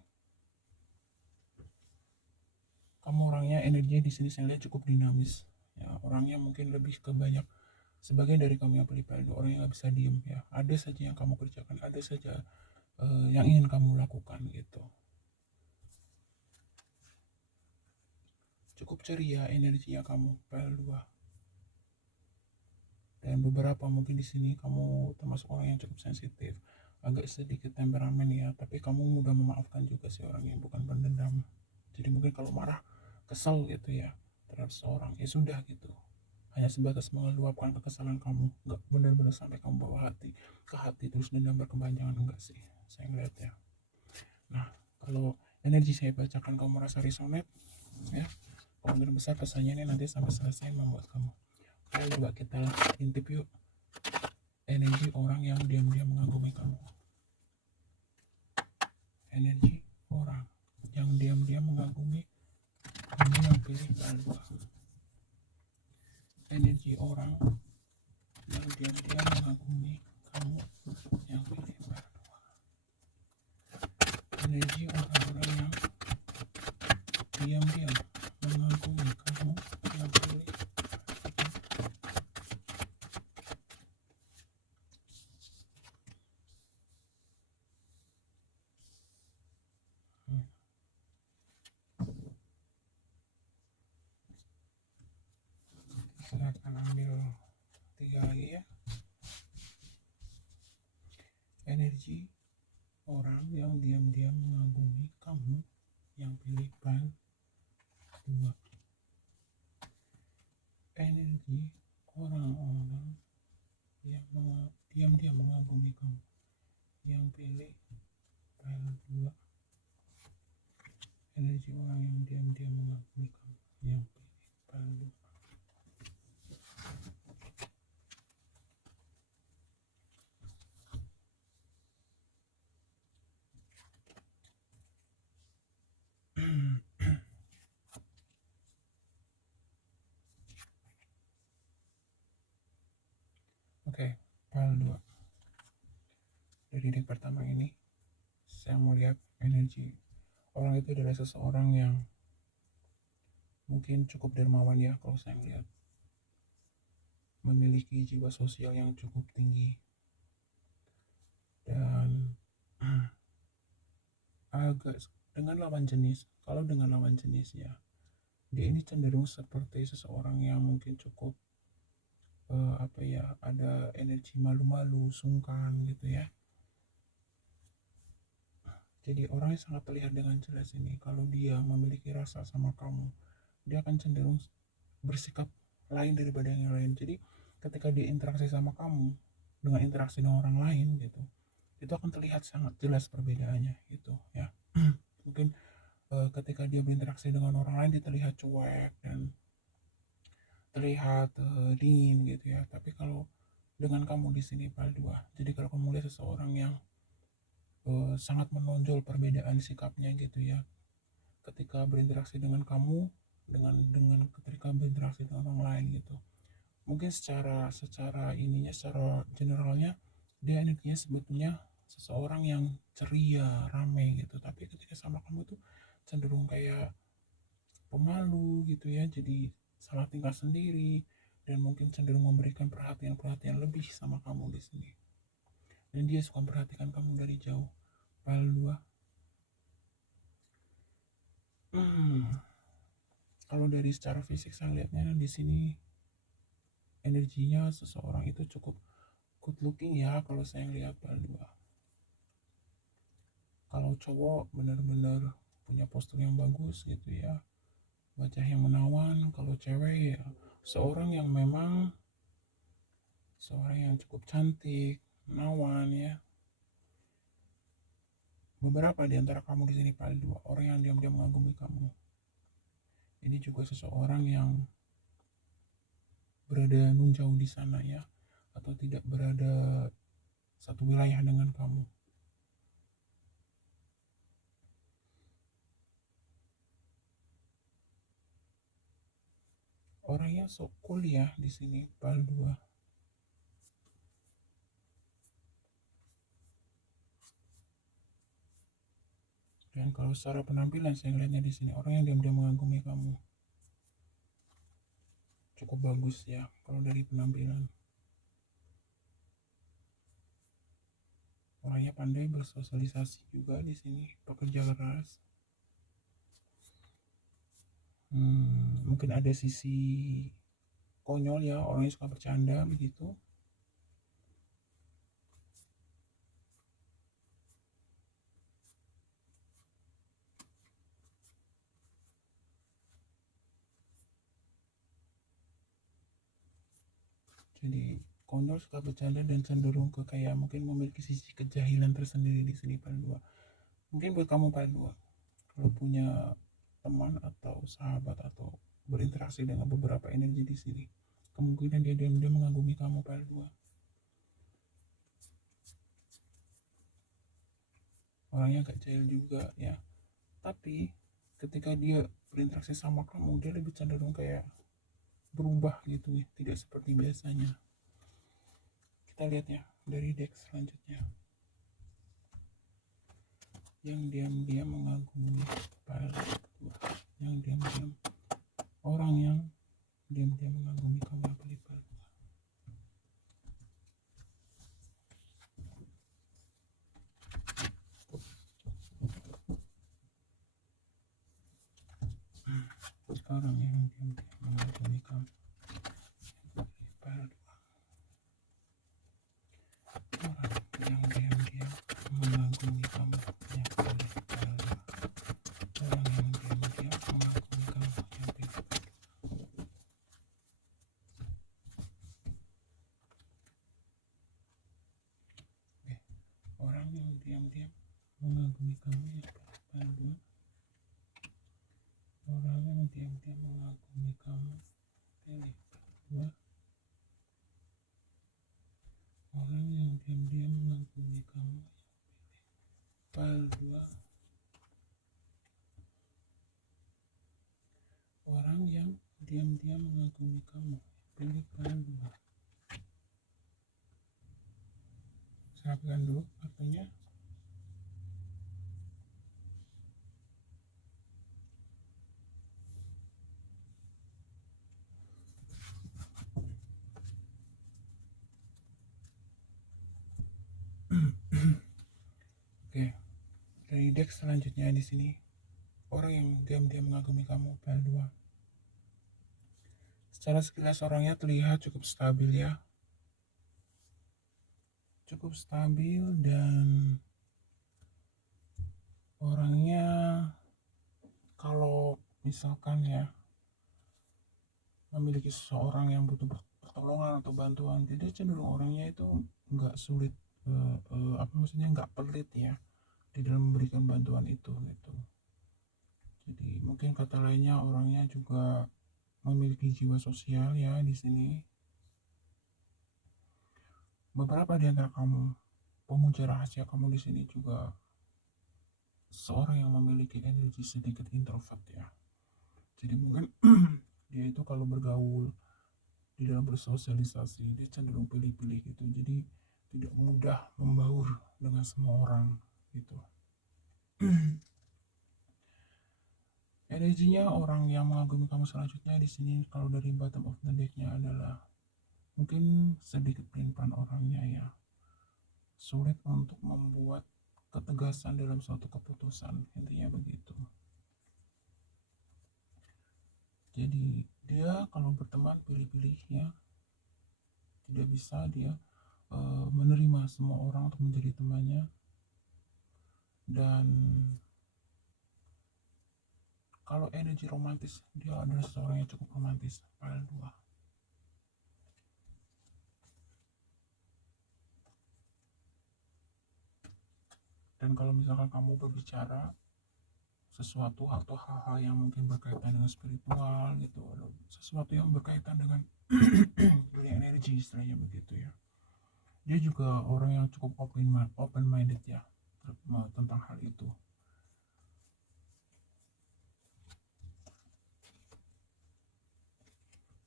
kamu orangnya energinya di sini saya lihat cukup dinamis ya. Orangnya mungkin lebih ke banyak sebagian dari kamu yang pilih file 2 orang yang nggak bisa diem ya. Ada saja yang kamu kerjakan, ada saja yang ingin kamu lakukan gitu. Cukup ceria energinya kamu file 2. Dan beberapa mungkin di sini kamu termasuk orang yang cukup sensitif, agak sedikit temperamen ya, tapi kamu mudah memaafkan juga sih orangnya, bukan pendendam. Jadi mungkin kalau marah, kesel gitu ya terhadap seorang, ya sudah gitu, hanya sebatas meluapkan kekesalan kamu, nggak benar-benar sampai kamu bawa ke hati terus dendam berkepanjangan, enggak sih saya ngeliat ya. Nah, kalau energi saya bacakan kamu merasa resonate ya, kemungkinan besar pesannya ini nanti sampai selesai membuat kamu. Ayo coba kita intip yuk energi orang yang diam-diam mengagumi kamu. Energi orang yang diam-diam mengagumi kamu yang pilih file 2. Energi orang yang diam-diam mengagumi kamu yang pilih file 2. Energi orang-orang yang diam-diam mengagumi kamu yang pilih. Saya akan ambil 3 lagi ya. Energi orang yang diam-diam mengagumi kamu yang pilih file 2. Energi orang-orang yang diam-diam mengagumi kamu yang pilih file 2. Energi orang yang diam-diam mengagumi kamu yang pilih file 2. Oke, file 2. Dari deck pertama ini saya mau lihat energi orang itu adalah seseorang yang mungkin cukup dermawan ya, kalau saya melihat memiliki jiwa sosial yang cukup tinggi dan agak dengan lawan jenis. Kalau dengan lawan jenis ya, dia ini cenderung seperti seseorang yang mungkin cukup ada energi malu-malu, sungkan gitu ya. Jadi orangnya sangat terlihat dengan jelas ini kalau dia memiliki rasa sama kamu, dia akan cenderung bersikap lain daripada yang lain. Jadi ketika dia interaksi sama kamu dengan interaksi dengan orang lain gitu, itu akan terlihat sangat jelas perbedaannya gitu ya. Mungkin ketika dia berinteraksi dengan orang lain dia terlihat cuek dan terlihat dingin gitu ya. Tapi kalau dengan kamu di sini Pal 2, jadi kalau kamu lihat seseorang yang sangat menonjol perbedaan sikapnya gitu ya ketika berinteraksi dengan kamu, dengan ketika berinteraksi dengan orang lain gitu, mungkin secara secara ininya, secara generalnya dia energinya sebetulnya seseorang yang ceria, ramai gitu, tapi ketika sama kamu tuh cenderung kayak pemalu gitu ya, jadi salah tingkah sendiri, dan mungkin cenderung memberikan perhatian-perhatian lebih sama kamu di sini, dan dia suka memperhatikan kamu dari jauh. File 2. Kalau dari secara fisik saya lihatnya di sini energinya seseorang itu cukup good looking ya, kalau saya lihat File 2. Kalau cowok benar-benar punya postur yang bagus gitu ya, wajah yang menawan. Kalau cewek ya seorang yang memang seorang yang cukup cantik, menawan ya. Beberapa di antara kamu di sini File 2 orang yang diam-diam mengagumi kamu. Ini juga seseorang yang berada nun jauh di sana ya, atau tidak berada satu wilayah dengan kamu. Orangnya sok cool ya di sini Pal 2. Dan kalau secara penampilan saya lihatnya di sini orang yang diam-diam mengagumi kamu. Cukup bagus ya kalau dari penampilan. Orangnya pandai bersosialisasi juga di sini, pekerja keras. Mungkin ada sisi konyol ya, orangnya suka bercanda begitu. Jadi konyol, suka bercanda, dan cenderung ke kayak mungkin memiliki sisi kejahilan tersendiri di sini Pal 2. Mungkin buat kamu Pal 2, kalau punya teman atau sahabat atau berinteraksi dengan beberapa energi di sini, kemungkinan dia diam-diam mengagumi kamu Pal 2. Orangnya agak jahil juga ya, tapi ketika dia berinteraksi sama kamu dia lebih cenderung kayak berubah gitu ya, tidak seperti biasanya. Kita lihat ya dari deck selanjutnya, yang diam-diam mengagumi Pal 2. Yang diam-diam, orang yang diam-diam mengagumi kamu yang pilih Pal 2. Orang yang diam-diam mengagumi kamu Pal 2. Orang yang diam-diam mengagumi kamu yang pilih Pal 2. Orang yang diam-diam mengagumi kamu yang pilih Pal 2. Orang yang diam-diam mengagumi kamu yang pilih Pal 2. Orang yang diam-diam mengagumi kamu pilih Pal 2. Orang yang diam-diam mengagumi kamu pilih Pal 2. Orang yang diam-diam mengagumi kamu pilih Pal 2. Saya rapikan dulu artinya. Oke, dari deck selanjutnya di sini, orang yang diam-diam mengagumi kamu Pal 2. Secara sekilas orangnya terlihat cukup stabil ya, cukup stabil, dan orangnya kalau misalkan ya memiliki seseorang yang butuh pertolongan atau bantuan, jadi cenderung orangnya itu nggak sulit, apa maksudnya, nggak pelit ya di dalam memberikan bantuan itu gitu. Jadi mungkin kata lainnya orangnya juga memiliki jiwa sosial ya di sini. Beberapa di antara kamu, pemuja rahasia kamu di sini juga seorang yang memiliki energi sedikit introvert ya. Jadi mungkin dia itu kalau bergaul di dalam bersosialisasi dia cenderung pilih-pilih gitu. Jadi tidak mudah membaur dengan semua orang gitu. Energinya orang yang mengagumi kamu selanjutnya di sini kalau dari bottom of the deck-nya adalah mungkin sedikit pelin-pelan orangnya ya. Sulit untuk membuat ketegasan dalam suatu keputusan, intinya begitu. Jadi dia kalau berteman pilih-pilih ya, tidak bisa dia menerima semua orang untuk menjadi temannya. Dan kalau energi romantis, dia adalah seorang yang cukup romantis, pile 2. Dan kalau misalkan kamu berbicara sesuatu atau hal-hal yang mungkin berkaitan dengan spiritual gitu, atau sesuatu yang berkaitan dengan dunia energi istilahnya begitu ya, dia juga orang yang cukup open minded ya tentang hal itu.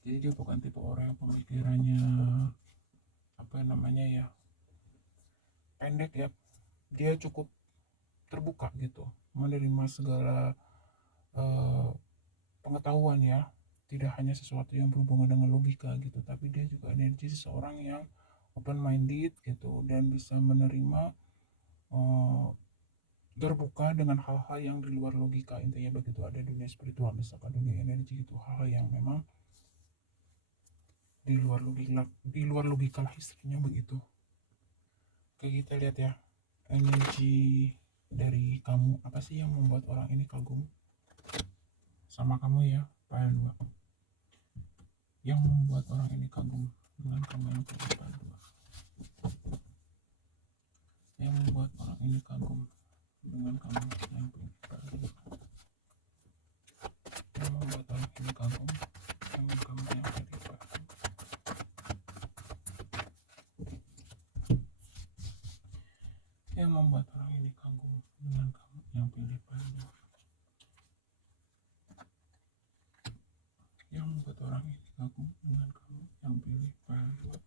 Jadi dia bukan tipe orang yang pemikirannya apa namanya ya pendek ya, dia cukup terbuka gitu menerima segala pengetahuan ya, tidak hanya sesuatu yang berhubungan dengan logika gitu, tapi dia juga energi seseorang yang open minded gitu dan bisa menerima terbuka dengan hal-hal yang di luar logika, intinya begitu. Ada dunia spiritual misalkan dunia energi itu hal yang memang di luar logika lah istilahnya begitu. Oke, kita lihat ya energi dari kamu, apa sih yang membuat orang ini kagum sama kamu ya, pile 2. Yang membuat orang ini kagum dengan kamu yang pile 2. Yang membuat orang ini kagum dengan kamu yang pile 2. Yang membuat orang ini kagum dengan kamu yang pile 2. Yang membuat orang ini kagum dengan kamu yang pilih pile 2. Yang membuat orang ini kagum dengan kamu yang pilih pile 2.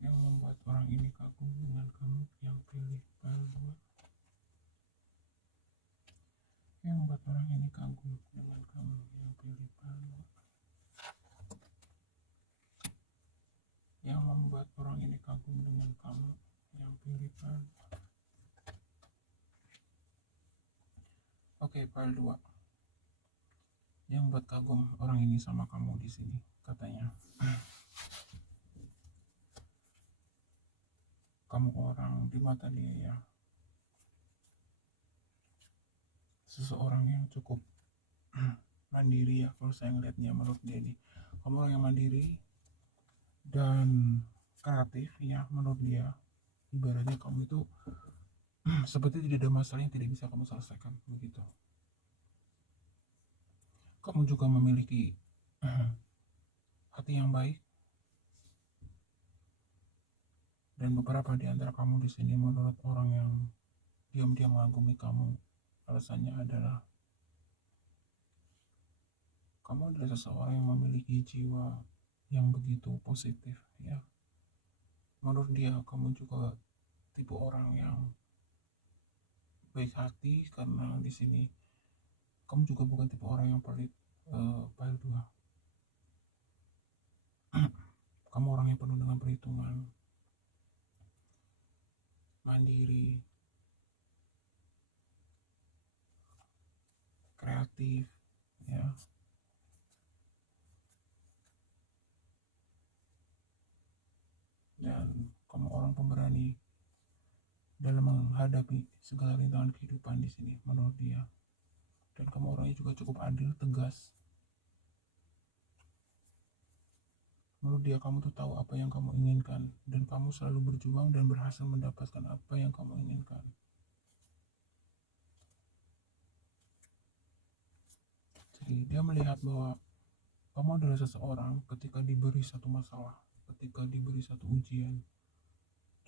Yang membuat orang ini kagum dengan kamu yang pilih pile 2. Yang membuat orang ini kagum dengan kamu yang pilih pile 2. Yang membuat orang ini kagum dengan kamu yang pilih pile 2. Oke, pile 2. Yang buat kagum orang ini sama kamu di sini katanya. Kamu orang di mata dia ya seseorang yang cukup mandiri ya, kalau saya ngeliatnya menurut dia nih, kamu orang yang mandiri dan kreatif ya menurut dia. Ibaratnya kamu itu seperti tidak ada masalah yang tidak bisa kamu selesaikan begitu. Kamu juga memiliki hati yang baik, dan beberapa di antara kamu di sini menurut orang yang diam-diam mengagumi kamu, alasannya adalah kamu adalah seseorang yang memiliki jiwa yang begitu positif ya. Menurut dia kamu juga tipe orang yang baik hati, karena di sini kamu juga bukan tipe orang yang pelit. Pile 2. Kamu orang yang penuh dengan perhitungan, mandiri, kreatif ya. Dan kamu orang pemberani dalam menghadapi segala rintangan kehidupan di sini menurut dia. Dan kamu orangnya juga cukup adil, tegas. Menurut dia kamu tuh tahu apa yang kamu inginkan, dan kamu selalu berjuang dan berhasil mendapatkan apa yang kamu inginkan. Jadi dia melihat bahwa kamu adalah seseorang ketika diberi satu masalah, ketika diberi satu ujian.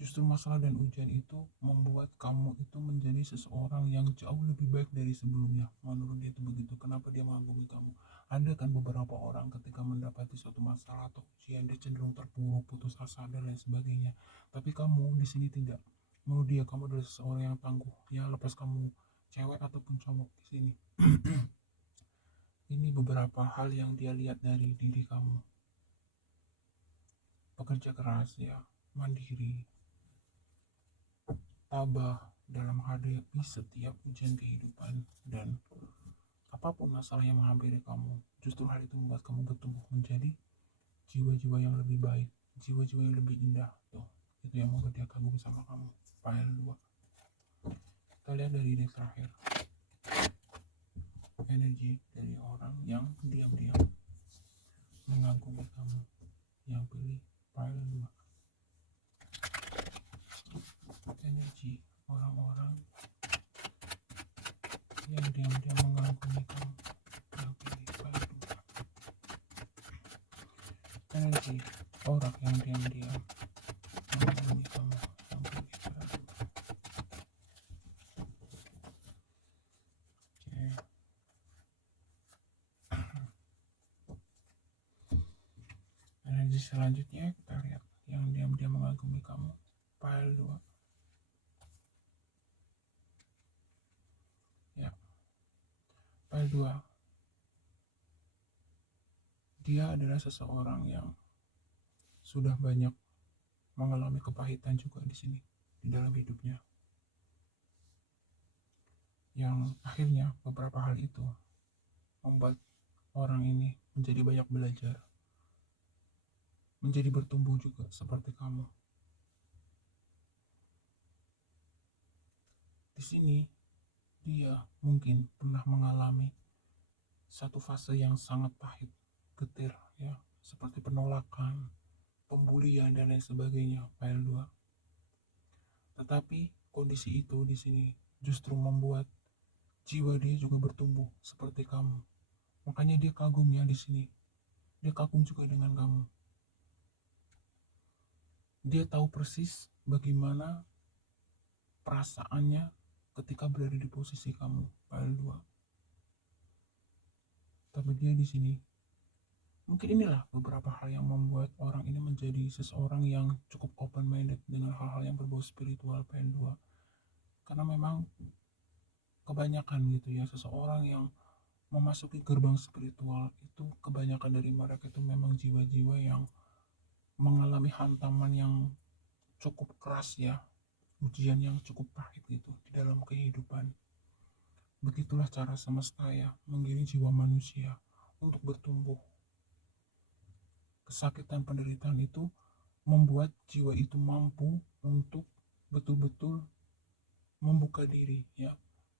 Justru masalah dan ujian itu membuat kamu itu menjadi seseorang yang jauh lebih baik dari sebelumnya. Menurut dia itu begitu. Kenapa dia mengagumi kamu? Ada kan beberapa orang ketika mendapati suatu masalah atau ujian dia cenderung terpuruk, putus asa dan lain sebagainya. Tapi kamu di sini tidak. Menurut dia kamu adalah seseorang yang tangguh. Ya lepas kamu cewek ataupun cowok di sini. Ini beberapa hal yang dia lihat dari diri kamu. Pekerja keras ya, mandiri, tabah dalam hadapi setiap ujian kehidupan, dan apapun masalah yang menghampiri kamu, justru hal itu membuat kamu bertumbuh menjadi jiwa-jiwa yang lebih baik, jiwa-jiwa yang lebih indah. Tuh, itu yang membuat dia kagum sama kamu. File 2. Kita lihat dari deck terakhir. Energi dari orang yang diam-diam mengagumi kamu. Yang pilih file 2. Energi orang-orang yang diam-diam mengagumi kamu. Yang pilih file 2. Energi orang yang diam-diam mengagumi kamu. Yang pilih file 2. Oke. Energi selanjutnya kita lihat yang diam-diam mengagumi kamu. File 2. Ya. File 2. Dia adalah seseorang yang sudah banyak mengalami kepahitan juga di sini di dalam hidupnya. Yang akhirnya beberapa hal itu membuat orang ini menjadi banyak belajar, menjadi bertumbuh juga seperti kamu. Di sini dia mungkin pernah mengalami satu fase yang sangat pahit, getir ya, seperti penolakan, pembulian dan lain sebagainya, file 2. Tetapi kondisi itu di sini justru membuat jiwa dia juga bertumbuh seperti kamu. Makanya dia kagum ya di sini. Dia kagum juga dengan kamu. Dia tahu persis bagaimana perasaannya ketika berada di posisi kamu, file 2. Tapi dia di sini mungkin inilah beberapa hal yang membuat orang ini menjadi seseorang yang cukup open minded dengan hal-hal yang berbau spiritual, file 2. Karena memang kebanyakan gitu ya, seseorang yang memasuki gerbang spiritual itu kebanyakan dari mereka itu memang jiwa-jiwa yang mengalami hantaman yang cukup keras ya, ujian yang cukup pahit gitu di dalam kehidupan. Begitulah cara semesta ya menggiring jiwa manusia untuk bertumbuh. Kesakitan penderitaan itu membuat jiwa itu mampu untuk betul-betul membuka diri ya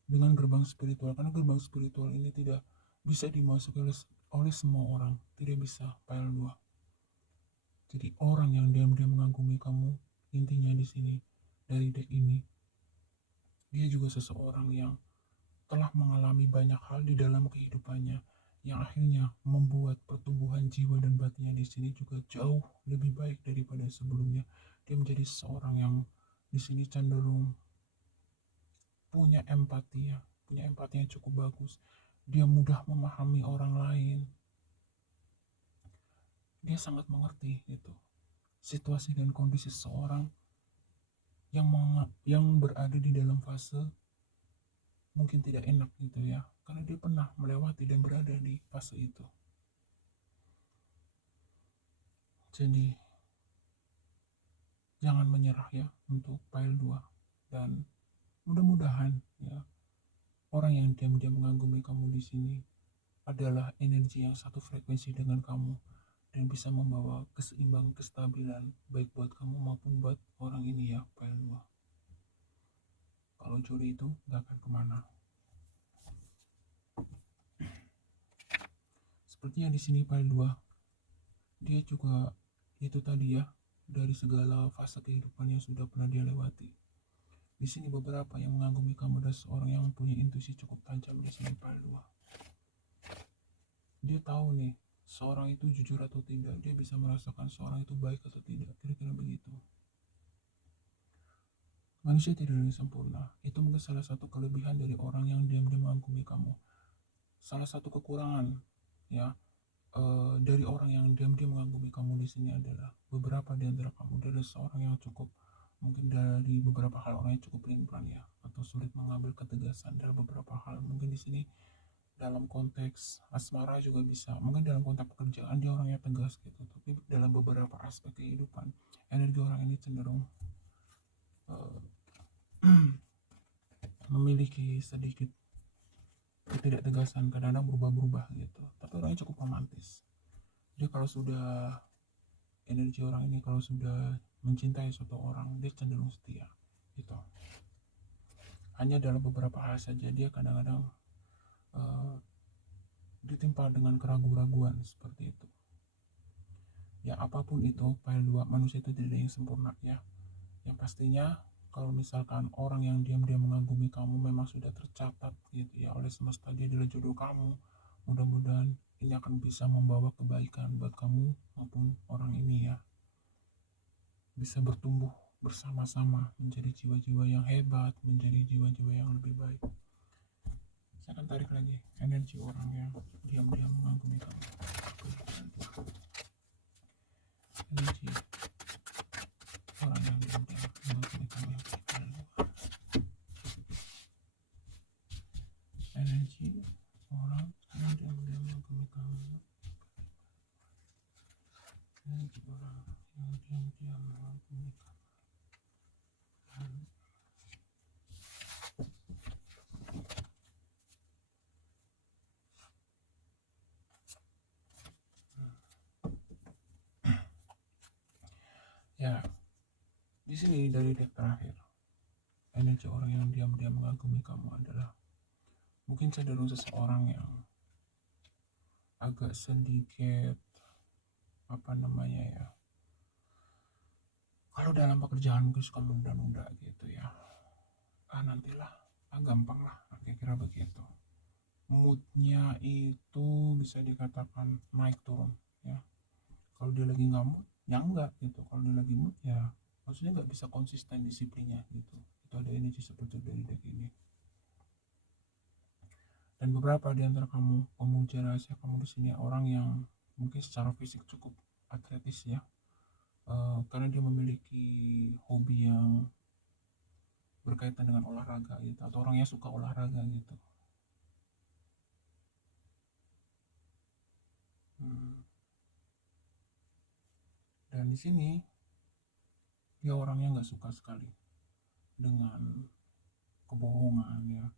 dengan gerbang spiritual, karena gerbang spiritual ini tidak bisa dimasuki oleh semua orang, tidak bisa, file 2. Jadi orang yang diam-diam mengagumi kamu, intinya di sini dari deck ini, dia juga seseorang yang telah mengalami banyak hal di dalam kehidupannya yang akhirnya membuat pertumbuhan jiwa dan batinnya di sini juga jauh lebih baik daripada sebelumnya. Dia menjadi seseorang yang di sini cenderung punya empati ya, punya empati yang cukup bagus. Dia mudah memahami orang lain. Dia sangat mengerti gitu situasi dan kondisi seseorang yang berada di dalam fase mungkin tidak enak gitu ya, karena dia pernah melewati dan berada di fase itu. Jadi jangan menyerah ya untuk file 2, dan mudah-mudahan ya orang yang diam-diam mengagumi kamu di sini adalah energi yang satu frekuensi dengan kamu dan bisa membawa keseimbangan, kestabilan baik buat kamu maupun buat orang ini ya, file 2. Kalau jodoh itu gak akan kemana. Sepertinya di sini file 2 dia juga itu tadi ya, dari segala fase kehidupan yang sudah pernah dia lewati. Di sini beberapa yang mengagumi kamu adalah seorang yang punya intuisi cukup tajam di sini, file 2. dia tahu nih seorang itu jujur atau tidak, dia bisa merasakan seorang itu baik atau tidak, kira-kira begitu. Manusia tidak ada yang sempurna. Itu mungkin salah satu kelebihan dari orang yang diam-diam mengagumi kamu. Salah satu kekurangan ya dari orang yang diam-diam mengagumi kamu di sini adalah beberapa di antara kamu adalah seorang yang cukup, mungkin dari beberapa hal orang yang cukup pelin-pelan ya, atau sulit mengambil ketegasan dalam beberapa hal. Mungkin di sini dalam konteks asmara juga bisa, mungkin dalam konteks pekerjaan dia orangnya tegas gitu, tapi dalam beberapa aspek kehidupan energi orang ini cenderung uh, memiliki sedikit ketidaktegasan, kadang-kadang berubah-berubah gitu, tapi orangnya cukup romantis. Dia kalau sudah energi orang ini kalau sudah mencintai suatu orang dia cenderung setia gitu. Hanya dalam beberapa hal saja dia kadang-kadang uh, ditimpa dengan keraguan-raguan seperti itu. Ya apapun itu, file 2 manusia itu tidak ada yang sempurna ya. Yang pastinya kalau misalkan orang yang diam-diam mengagumi kamu memang sudah tercatat gitu ya oleh semesta, dia adalah jodoh kamu. Mudah-mudahan ini akan bisa membawa kebaikan buat kamu maupun orang ini ya. Bisa bertumbuh bersama-sama menjadi jiwa-jiwa yang hebat, menjadi jiwa-jiwa yang lebih baik. Saya akan tarik lagi energi orang yang diam-diam mengagumi kamu. Energi orang yang diam-diam mengagumi kamu yang berikan. Energi orang yang diam-diam mengagumi kamu. Energi orang yang diam-diam mengagumi kamu. Ya, di sini dari deck terakhir, energi orang yang diam-diam mengagumi kamu adalah mungkin cenderung seseorang yang agak sedikit apa namanya ya, kalau dalam pekerjaan mungkin suka menunda-nunda gitu ya, nantilah, gampang lah, kira-kira begitu. Moodnya itu bisa dikatakan naik turun ya. Kalau dia lagi nggak mood ya enggak gitu, kalau dia lagi mood ya maksudnya nggak bisa konsisten disiplinnya gitu. Itu ada energi seperti dari deck ini. Dan beberapa di antara kamu pemuja rahasia kamu di sini orang yang mungkin secara fisik cukup atletis ya, karena dia memiliki hobi yang berkaitan dengan olahraga gitu, atau orangnya suka olahraga gitu. Dan di sini dia orangnya nggak suka sekali dengan kebohongan ya,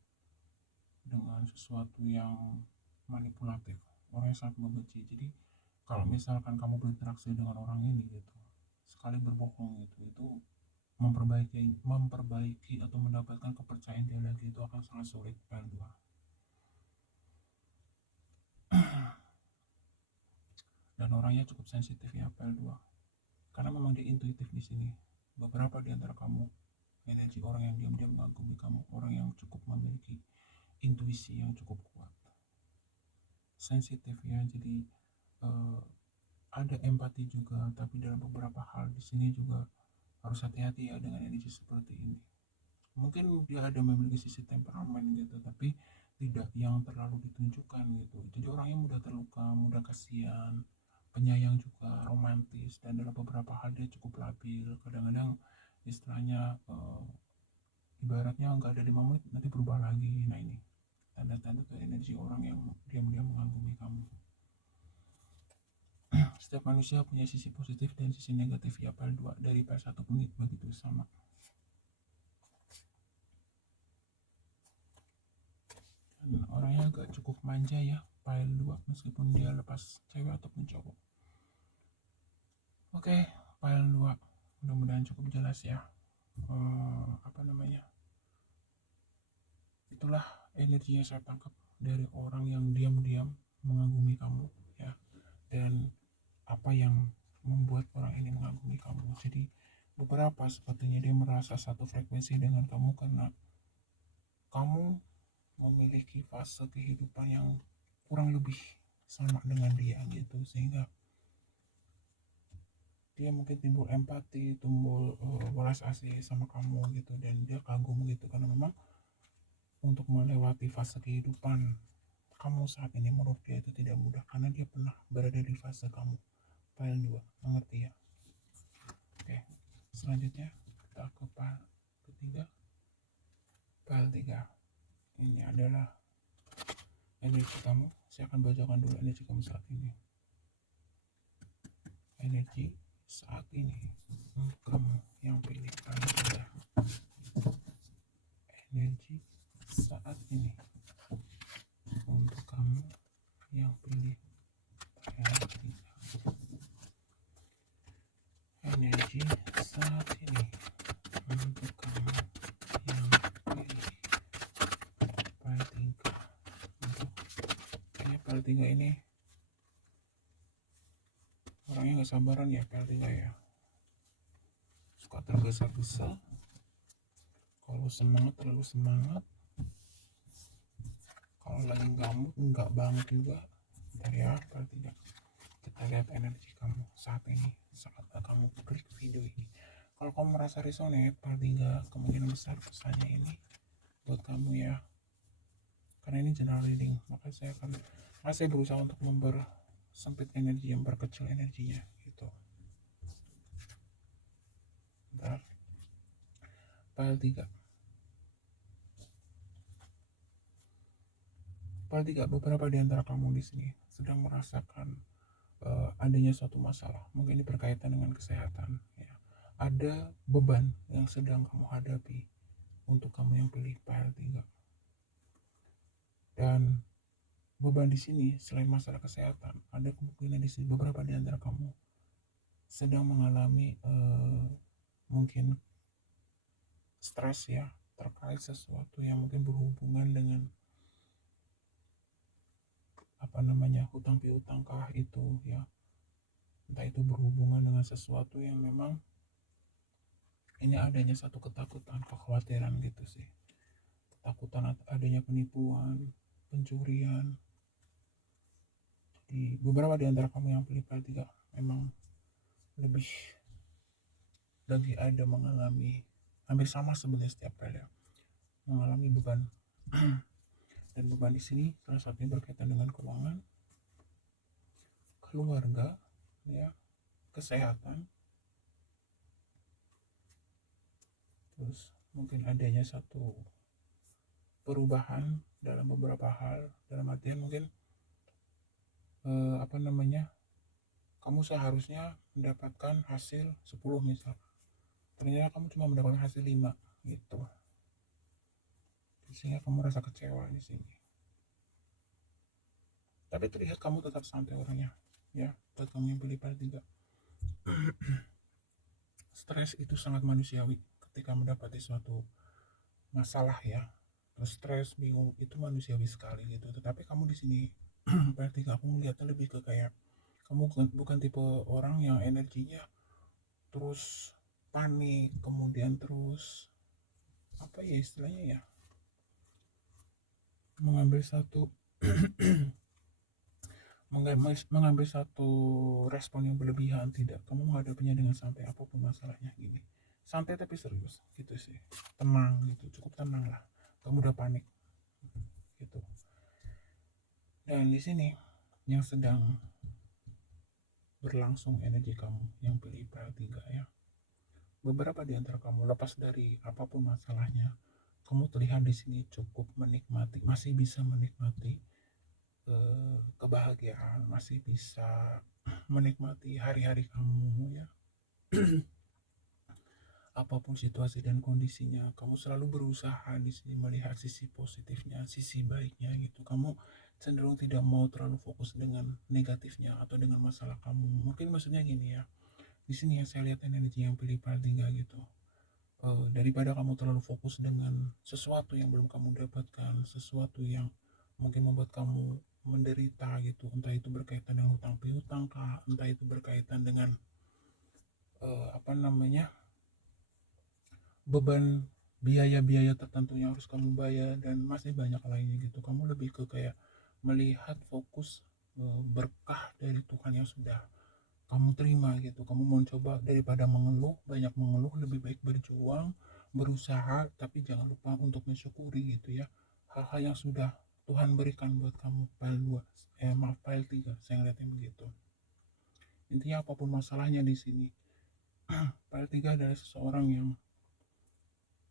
dengan sesuatu yang manipulatif. Orangnya sangat membenci. Jadi kalau misalkan kamu berinteraksi dengan orang ini gitu, sekali berbohong itu memperbaiki atau mendapatkan kepercayaan dia lagi itu akan sangat sulit. P2 dan orangnya cukup sensitif ya P2, karena memang dia intuitif di sini. Beberapa di antara kamu energi orang yang diam-diam mengagumi kamu, orang yang cukup memiliki intuisi yang cukup kuat, sensitif ya. Jadi ada empati juga, tapi dalam beberapa hal di sini juga harus hati-hati ya dengan energi seperti ini. Mungkin dia ada memiliki sisi temperamen gitu, tapi tidak yang terlalu ditunjukkan gitu. Jadi orangnya mudah terluka, mudah kasihan, penyayang juga, romantis, dan dalam beberapa hal dia cukup labil. Kadang-kadang istilahnya ibaratnya nggak ada 5 menit nanti berubah lagi. Nah ini tanda-tanda ke energi orang yang diam-diam mengagumi kamu. Setiap manusia punya sisi positif dan sisi negatif ya, PL 2 dari PL 1 menit begitu sama. Dan orangnya agak cukup manja ya, PL 2 meskipun dia lepas cewek ataupun cowok. Oke, PL 2 mudah-mudahan cukup jelas ya. Apa namanya? Itulah energi yang saya tangkap dari orang yang diam-diam mengagumi kamu ya. Dan apa yang membuat orang ini mengagumi kamu. Jadi beberapa sepertinya dia merasa satu frekuensi dengan kamu karena kamu memiliki fase kehidupan yang kurang lebih sama dengan dia gitu, sehingga dia mungkin timbul empati, timbul belas asih sama kamu gitu, dan dia kagum gitu, karena memang untuk melewati fase kehidupan kamu saat ini menurut dia itu tidak mudah, karena dia pernah berada di fase kamu. File 2, mengerti ya? Oke, selanjutnya kita ke file ketiga. File 3 ini adalah energi kamu. Saya akan bacakan dulu energi kamu saat ini. Energi saat ini kamu yang pilih file 3. Energi saat ini untuk kamu yang pilih file 3. Energi saat ini untuk kamu yang pilih file 3. Untuk file 3 ini orangnya nggak sabaran ya, file 3 ya, suka tergesa-gesa, kalau semangat terlalu semangat, kalau lagi nggak banget juga. Bentar ya, file 3, kita lihat energi kamu saat ini saat kamu klik video ini. Kalau kamu merasa resonate, file 3 kemungkinan besar pesannya ini buat kamu ya, karena ini general reading, maka saya berusaha untuk mempersempit energi, memperkecil energinya gitu. Bentar. File 3. File 3, beberapa di antara kamu di sini sedang merasakan adanya suatu masalah, mungkin ini berkaitan dengan kesehatan ya. Ada beban yang sedang kamu hadapi untuk kamu yang pilih file 3. Dan beban di sini selain masalah kesehatan, ada kemungkinan di sini beberapa di antara kamu sedang mengalami mungkin stres ya, terkait sesuatu yang mungkin berhubungan dengan hutang piutang kah itu ya, entah itu berhubungan dengan sesuatu yang memang ini adanya satu ketakutan, kekhawatiran gitu sih, ketakutan adanya penipuan, pencurian. Di beberapa di antara kamu yang pilih file 3 memang lebih lagi ada mengalami hampir sama sebenarnya setiap file ya, mengalami beban. Dan beban di sini salah satunya berkaitan dengan keuangan, keluarga ya, kesehatan, terus mungkin adanya satu perubahan dalam beberapa hal, dalam artian mungkin kamu seharusnya mendapatkan hasil 10 misal, ternyata kamu cuma mendapatkan hasil 5 gitu, sehingga kamu merasa kecewa di sini. Tapi terlihat kamu tetap santai orangnya ya, buat kamu yang pilih file 3. Stres itu sangat manusiawi ketika mendapati suatu masalah ya, terus stres, bingung, itu manusiawi sekali gitu. Tetapi kamu di sini file 3 aku melihatnya lebih ke kayak kamu bukan tipe orang yang energinya terus panik, kemudian terus apa ya istilahnya ya, mengambil satu respon yang berlebihan. Tidak, kamu menghadapinya dengan santai apapun masalahnya gini, santai tapi serius gitu sih, tenang gitu, cukup tenang lah, kamu udah panik gitu. Dan di sini yang sedang berlangsung energi kamu yang pilih file 3 ya, beberapa di antara kamu lepas dari apapun masalahnya, kamu terlihat di sini cukup menikmati, masih bisa menikmati kebahagiaan, masih bisa menikmati hari-hari kamu ya. Apapun situasi dan kondisinya, kamu selalu berusaha di sini melihat sisi positifnya, sisi baiknya gitu. Kamu cenderung tidak mau terlalu fokus dengan negatifnya atau dengan masalah kamu. Mungkin maksudnya gini ya, di sini ya saya lihat energi yang pilih file 3 gitu. Daripada kamu terlalu fokus dengan sesuatu yang belum kamu dapatkan, sesuatu yang mungkin membuat kamu menderita gitu, entah itu berkaitan dengan hutang piutang kah, entah itu berkaitan dengan beban biaya-biaya tertentu yang harus kamu bayar, dan masih banyak lainnya gitu. Kamu lebih ke kayak melihat fokus berkah dari Tuhan yang sudah kamu terima gitu. Kamu mau coba daripada mengeluh, banyak mengeluh, lebih baik berjuang, berusaha, tapi jangan lupa untuk mensyukuri gitu ya. Hal-hal yang sudah Tuhan berikan buat kamu. File 2, maaf, file 3, saya ngeliatnya begitu. Intinya apapun masalahnya di sini, file 3 adalah seseorang yang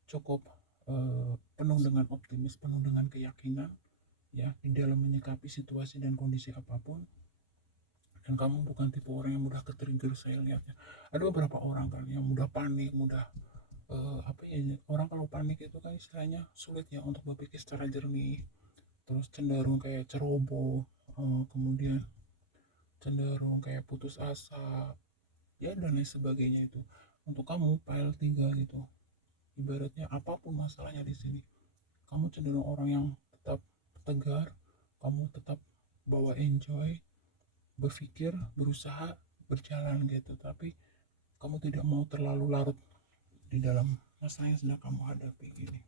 cukup penuh dengan optimis, penuh dengan keyakinan ya di dalam menyikapi situasi dan kondisi apapun. Dan kamu bukan tipe orang yang mudah ke-trigger, saya lihatnya. Ada beberapa orang kan yang mudah panik, mudah apa ya, orang kalau panik itu kan istilahnya sulit ya untuk berpikir secara jernih, terus cenderung kayak ceroboh, kemudian cenderung kayak putus asa ya dan lain sebagainya. Itu untuk kamu file 3 gitu, ibaratnya apapun masalahnya di sini, kamu cenderung orang yang tetap tegar, kamu tetap bawa enjoy, berpikir, berusaha, berjalan gitu, tapi kamu tidak mau terlalu larut di dalam masalah yang sedang kamu hadapi gini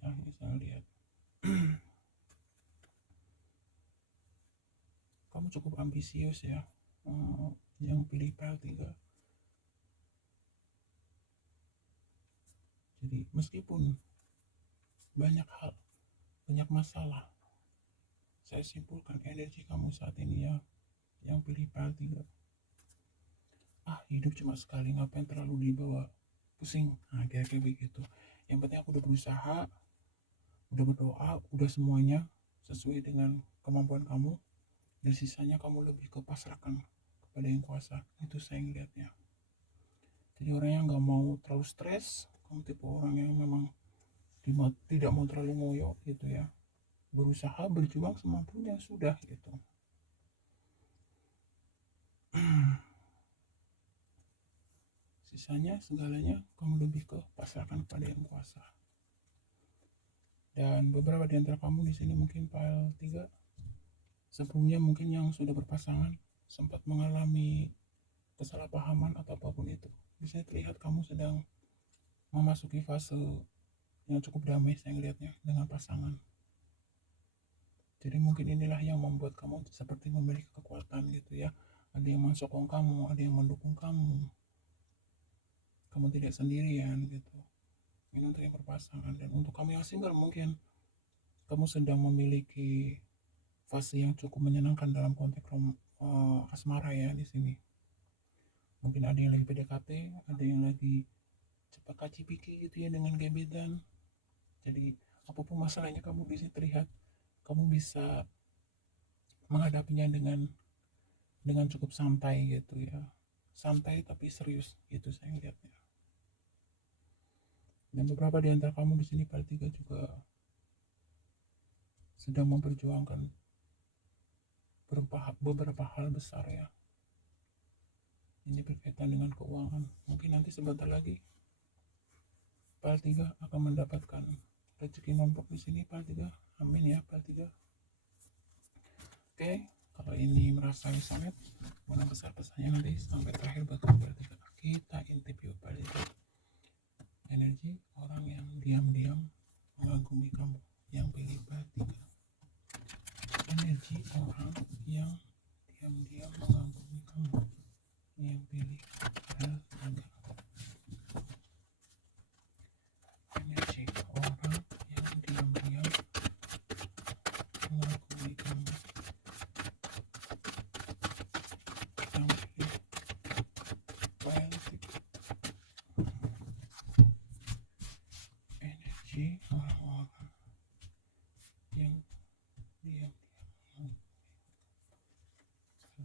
ya. Saya lihat kamu cukup ambisius ya, yang pilih file 3. Jadi meskipun banyak hal, banyak masalah, saya simpulkan energi kamu saat ini ya yang pilih file 3, hidup cuma sekali, ngapain terlalu dibawa pusing, kayak begitu. Yang penting aku udah berusaha, udah berdoa, udah semuanya sesuai dengan kemampuan kamu, dan sisanya kamu lebih ke pasrahkan kepada yang kuasa. Itu saya ngeliatnya. Jadi orang yang nggak mau terlalu stres, kamu tipe orang yang memang tidak mau terlalu ngoyo gitu ya, berusaha, berjuang semampunya, sudah gitu. Sisanya segalanya kamu lebih ke pasrahkan kepada yang kuasa. Dan beberapa di antara kamu di sini mungkin file 3 sebelumnya mungkin yang sudah berpasangan sempat mengalami kesalahpahaman atau apapun itu. Bisa terlihat kamu sedang memasuki fase yang cukup damai, saya ngelihatnya, dengan pasangan. Jadi mungkin inilah yang membuat kamu seperti memiliki kekuatan gitu ya. Ada yang mensokong kamu, ada yang mendukung kamu. Kamu tidak sendirian gitu. Ini untuk yang berpasangan. Dan untuk kamu yang single mungkin kamu sedang memiliki fase yang cukup menyenangkan dalam konteks asmara ya di sini. Mungkin ada yang lagi PDKT, ada yang lagi cepat kacipiki gitu ya dengan gebetan. Jadi apapun masalahnya kamu bisa terlihat kamu bisa menghadapinya dengan cukup santai gitu ya. Santai tapi serius gitu saya lihatnya. Dan beberapa di antara kamu di sini part 3 juga sedang memperjuangkan beberapa hal besar ya. Ini berkaitan dengan keuangan. Mungkin nanti sebentar lagi part 3 akan mendapatkan rezeki nombok di sini part 3. Amin ya part 3. Oke, kalau ini merasa sangat mana besar pesannya nanti sampai terakhir buat part 3. Kita interview part 3. Energi orang yang diam-diam mengagumi kamu yang pilih part 3. Energi orang yang diam-diam mengagumi kamu yang pilih part 3. Energi orang yang diam-diam mengagumi kamu yang pilih part 3. Energi orang-orang yang diam-diam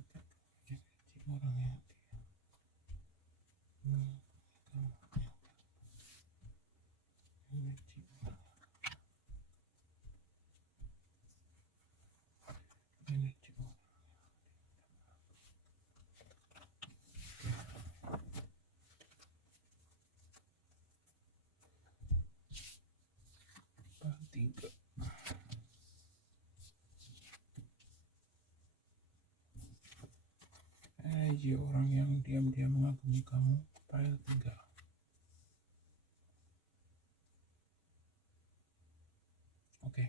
orang yang tiga. Energi orang yang diam-diam mengagumi kamu file 3. Oke.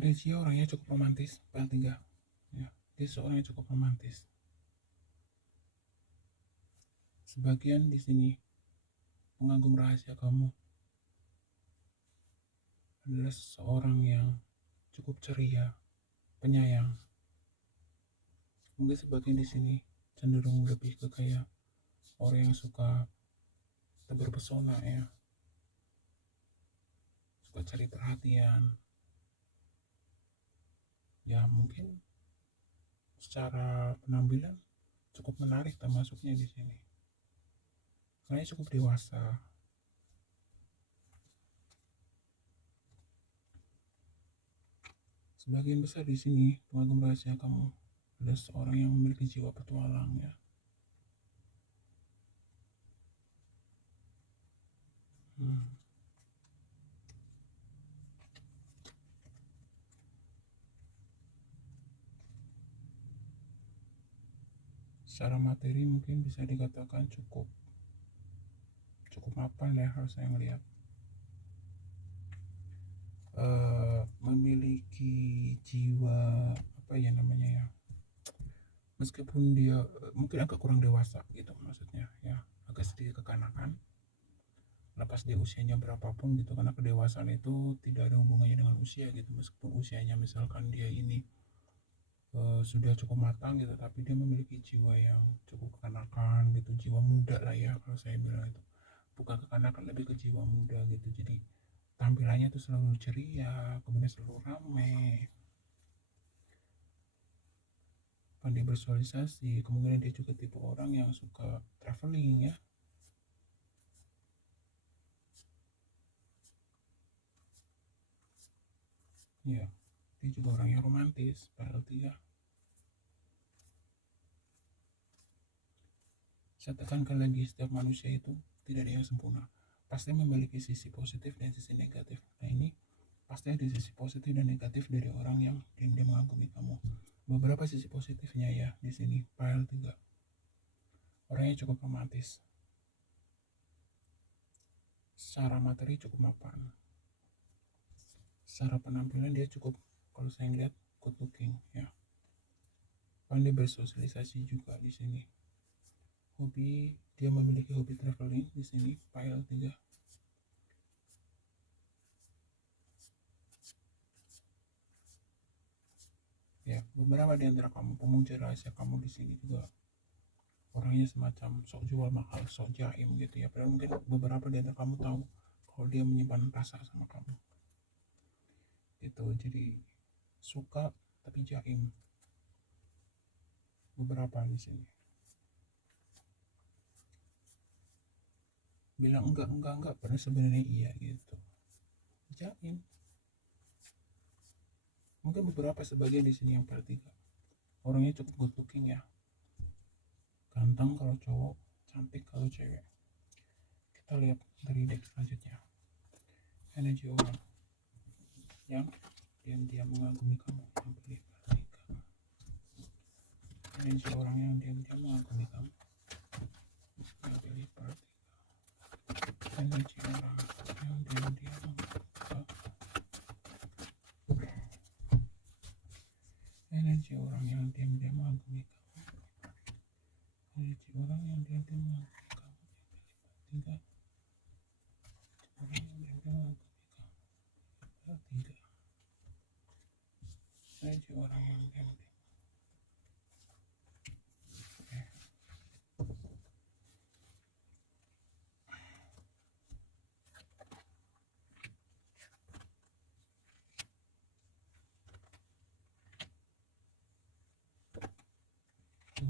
Energi orangnya cukup romantis, file 3 ya. Dia seorang yang cukup romantis. Sebagian di sini mengagum rahasia kamu adalah seseorang yang cukup ceria, penyayang. Mungkin sebagian di sini cenderung lebih ke kayak orang yang suka terpesona ya, suka cari perhatian. Ya mungkin secara penampilan cukup menarik termasuknya di sini. Karena cukup dewasa. Sebagian besar di sini pengagum rahasia kamu adalah seorang yang memiliki jiwa petualang ya. Secara materi mungkin bisa dikatakan cukup mapan ya kalau saya melihat. Memiliki jiwa apa ya namanya ya, meskipun dia mungkin agak kurang dewasa gitu maksudnya ya, agak sedikit kekanakan lepas dia usianya berapapun gitu, karena kedewasaan itu tidak ada hubungannya dengan usia gitu. Meskipun usianya misalkan dia ini sudah cukup matang gitu, tapi dia memiliki jiwa yang cukup kekanakan gitu, jiwa muda lah ya kalau saya bilang itu. Bukan kekanakan, lebih ke jiwa muda gitu. Jadi tampilannya tuh selalu ceria, kemudian selalu ramai, pandai bersosialisasi. Kemudian dia juga tipe orang yang suka traveling ya. Ya, dia juga orang yang romantis, berarti ya. Saya tekankan lagi, setiap manusia itu tidak ada yang sempurna. Pasti memiliki sisi positif dan sisi negatif. Nah ini pasti ada sisi positif dan negatif dari orang yang diam-diam mengagumi kamu. Beberapa sisi positifnya ya di sini, file 3. Orangnya cukup romantis. Secara materi cukup mapan. Secara penampilan dia cukup, kalau saya lihat, good looking ya. Pandai bersosialisasi juga di sini. Hobi, dia memiliki hobi traveling di sini, file 3. Ya, beberapa di antara kamu pemuja rahasia kamu di sini juga orangnya semacam sok jual mahal, sok jaim gitu ya. Padahal mungkin beberapa di antara kamu tahu kalau dia menyimpan rasa sama kamu. Gitu, jadi suka tapi jaim. Beberapa di sini. Bilang enggak, padahal sebenarnya iya gitu. Jaim. Mungkin beberapa sebagian di sini yang pertiga. Orangnya cukup good looking ya. Ganteng kalau cowok, cantik kalau cewek. Kita lihat dari deck selanjutnya. Energi orang yang diam-diam mengagumi kamu, yang pilih pertiga. Energi orang yang diam-diam mengagumi kamu, yang pilih pertiga. Energi orang yang diam-diam energi orang yang diam-diam mengagumi kamu, energi orang yang diam-diam mengagumi kamu, yang pilih pertiga. Orang yang diam-diam mengagumi kamu, pertiga. Energi orang yang diam-diam.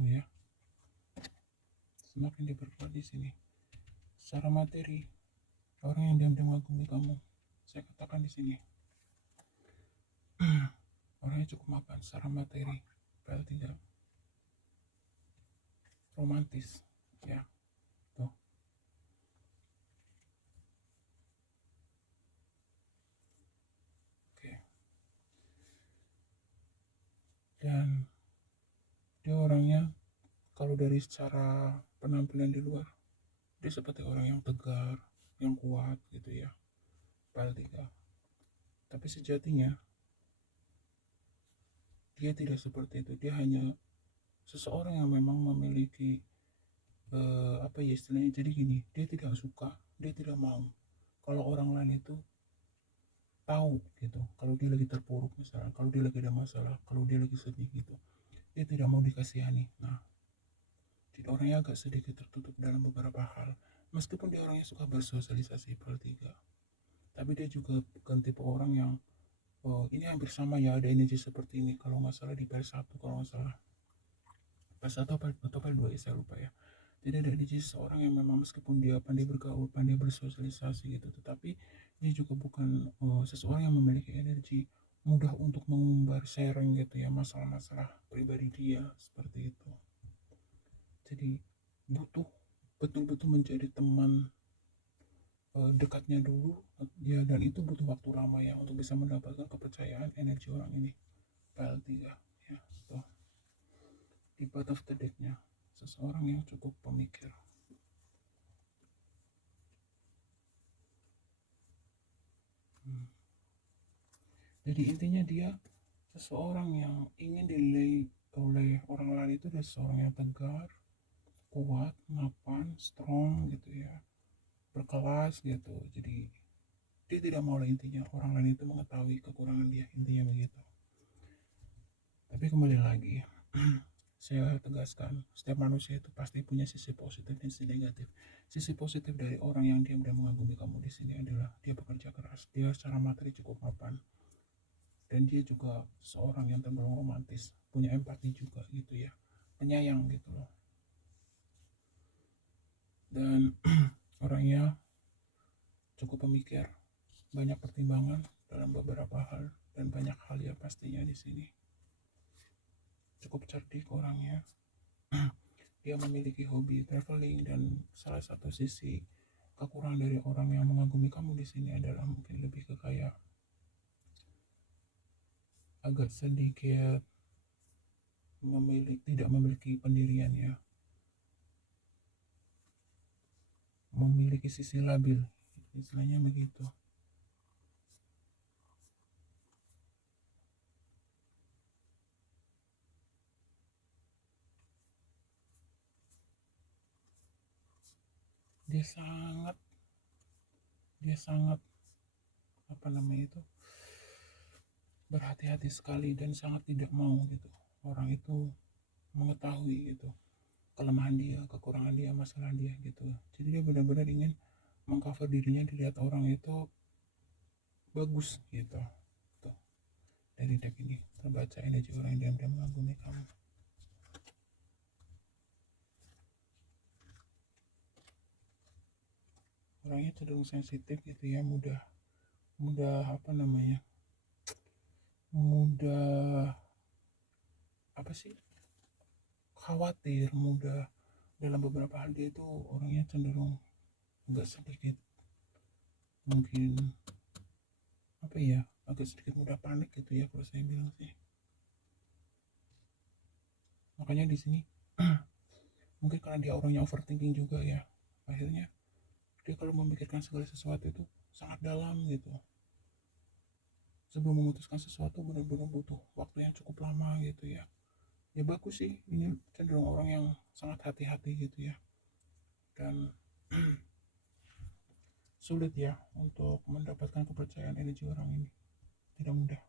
Ya, semakin diperkuat di sini. Secara materi, orang yang diam-diam mengagumi kamu, saya katakan di sini, orangnya cukup mapan secara materi, file 3. Romantis, ya, tuh. Oke. Dan dia orangnya, kalau dari secara penampilan di luar, dia seperti orang yang tegar, yang kuat gitu ya, file 3. Tapi sejatinya Dia tidak seperti itu, dia hanya seseorang yang memang memiliki apa ya istilahnya, jadi gini, dia tidak suka, dia tidak mau kalau orang lain itu tahu gitu kalau dia lagi terpuruk, misalnya kalau dia lagi ada masalah, kalau dia lagi sedih gitu, dia tidak mau dikasihani. Nah, jadi orangnya agak sedikit tertutup dalam beberapa hal, meskipun dia orangnya suka bersosialisasi per tiga, tapi dia juga bukan tipe orang yang ini hampir sama ya, ada energi seperti ini kalau nggak salah di PS1, kalau nggak salah PS1 atau PS2 ya, saya lupa ya. Jadi ada energi seseorang yang memang meskipun dia pandai bergaul, pandai bersosialisasi gitu, tetapi dia juga bukan seseorang yang memiliki energi mudah untuk mengumbar, sharing gitu ya, masalah-masalah pribadi dia seperti itu. Jadi butuh betul-betul menjadi teman dekatnya dulu ya, dan itu butuh waktu lama ya untuk bisa mendapatkan kepercayaan energi orang ini. PL3 ya, tuh di part of the deck-nya seseorang yang cukup pemikir. Jadi intinya dia seseorang yang ingin dinilai oleh orang lain itu adalah seseorang yang tegar, kuat, mapan, strong gitu ya, berkelas gitu. Jadi dia tidak mau lah intinya orang lain itu mengetahui kekurangan dia, intinya begitu. Tapi kembali lagi, saya tegaskan, setiap manusia itu pasti punya sisi positif dan sisi negatif. Sisi positif dari orang yang diam dan mengagumi kamu di sini adalah dia bekerja keras, dia secara materi cukup mapan, dan dia juga seorang yang tergolong romantis, punya empati juga gitu ya, penyayang gitu loh. Dan orangnya cukup pemikir, banyak pertimbangan dalam beberapa hal, dan banyak hal ya pastinya di sini. Cukup cerdik orangnya. Dia memiliki hobi traveling, dan salah satu sisi kekurangan dari orang yang mengagumi kamu di sini adalah mungkin lebih ke kayak agak sedikit tidak memiliki pendirian ya, memiliki sisi labil, istilahnya begitu. Dia sangat dia sangat apa namanya itu, berhati-hati sekali dan sangat tidak mau gitu orang itu mengetahui gitu kelemahan dia, kekurangan dia, masalah dia gitu. Jadi dia benar-benar ingin mengcover dirinya dilihat orang itu bagus gitu. Tuh, dari deck ini terbaca energi orang yang diam-diam mengagumi kamu. Orangnya cenderung sensitif gitu ya, mudah mudah apa namanya, mudah apa sih, khawatir, mudah dalam beberapa hal. Dia itu orangnya cenderung agak sedikit mungkin apa ya, agak sedikit mudah panik gitu ya kalau saya bilang sih. Makanya di sini mungkin karena dia orangnya overthinking juga ya, akhirnya dia kalau memikirkan segala sesuatu itu sangat dalam gitu. Sebelum memutuskan sesuatu benar-benar butuh waktu yang cukup lama gitu ya. Ya bagus sih, ini cenderung orang yang sangat hati-hati gitu ya, dan sulit ya untuk mendapatkan kepercayaan energi orang ini, tidak mudah.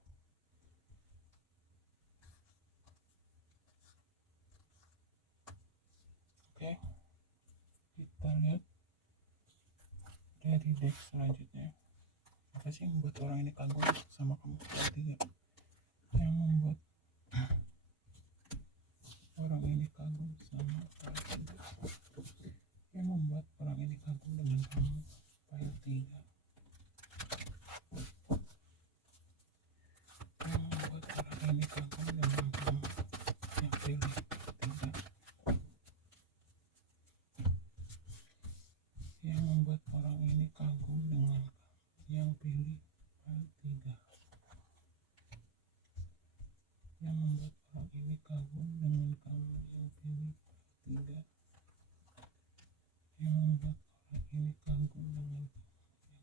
Oke, kita lihat dari deck selanjutnya. Apa sih yang membuat orang ini kagum sama kamu? Tiga yang membuat orang ini kagum sama kamu, yang membuat orang ini kagum dengan kamu. File 3 yang membuat orang ini kagum dengan kamu, yang pilih 3 yang membuat orang ini kagum dengan kamu, yang pilih file 3 yang membuat orang ini kagum dengan kamu, yang pilih file 3 yang membuat orang ini kagum dengan kamu,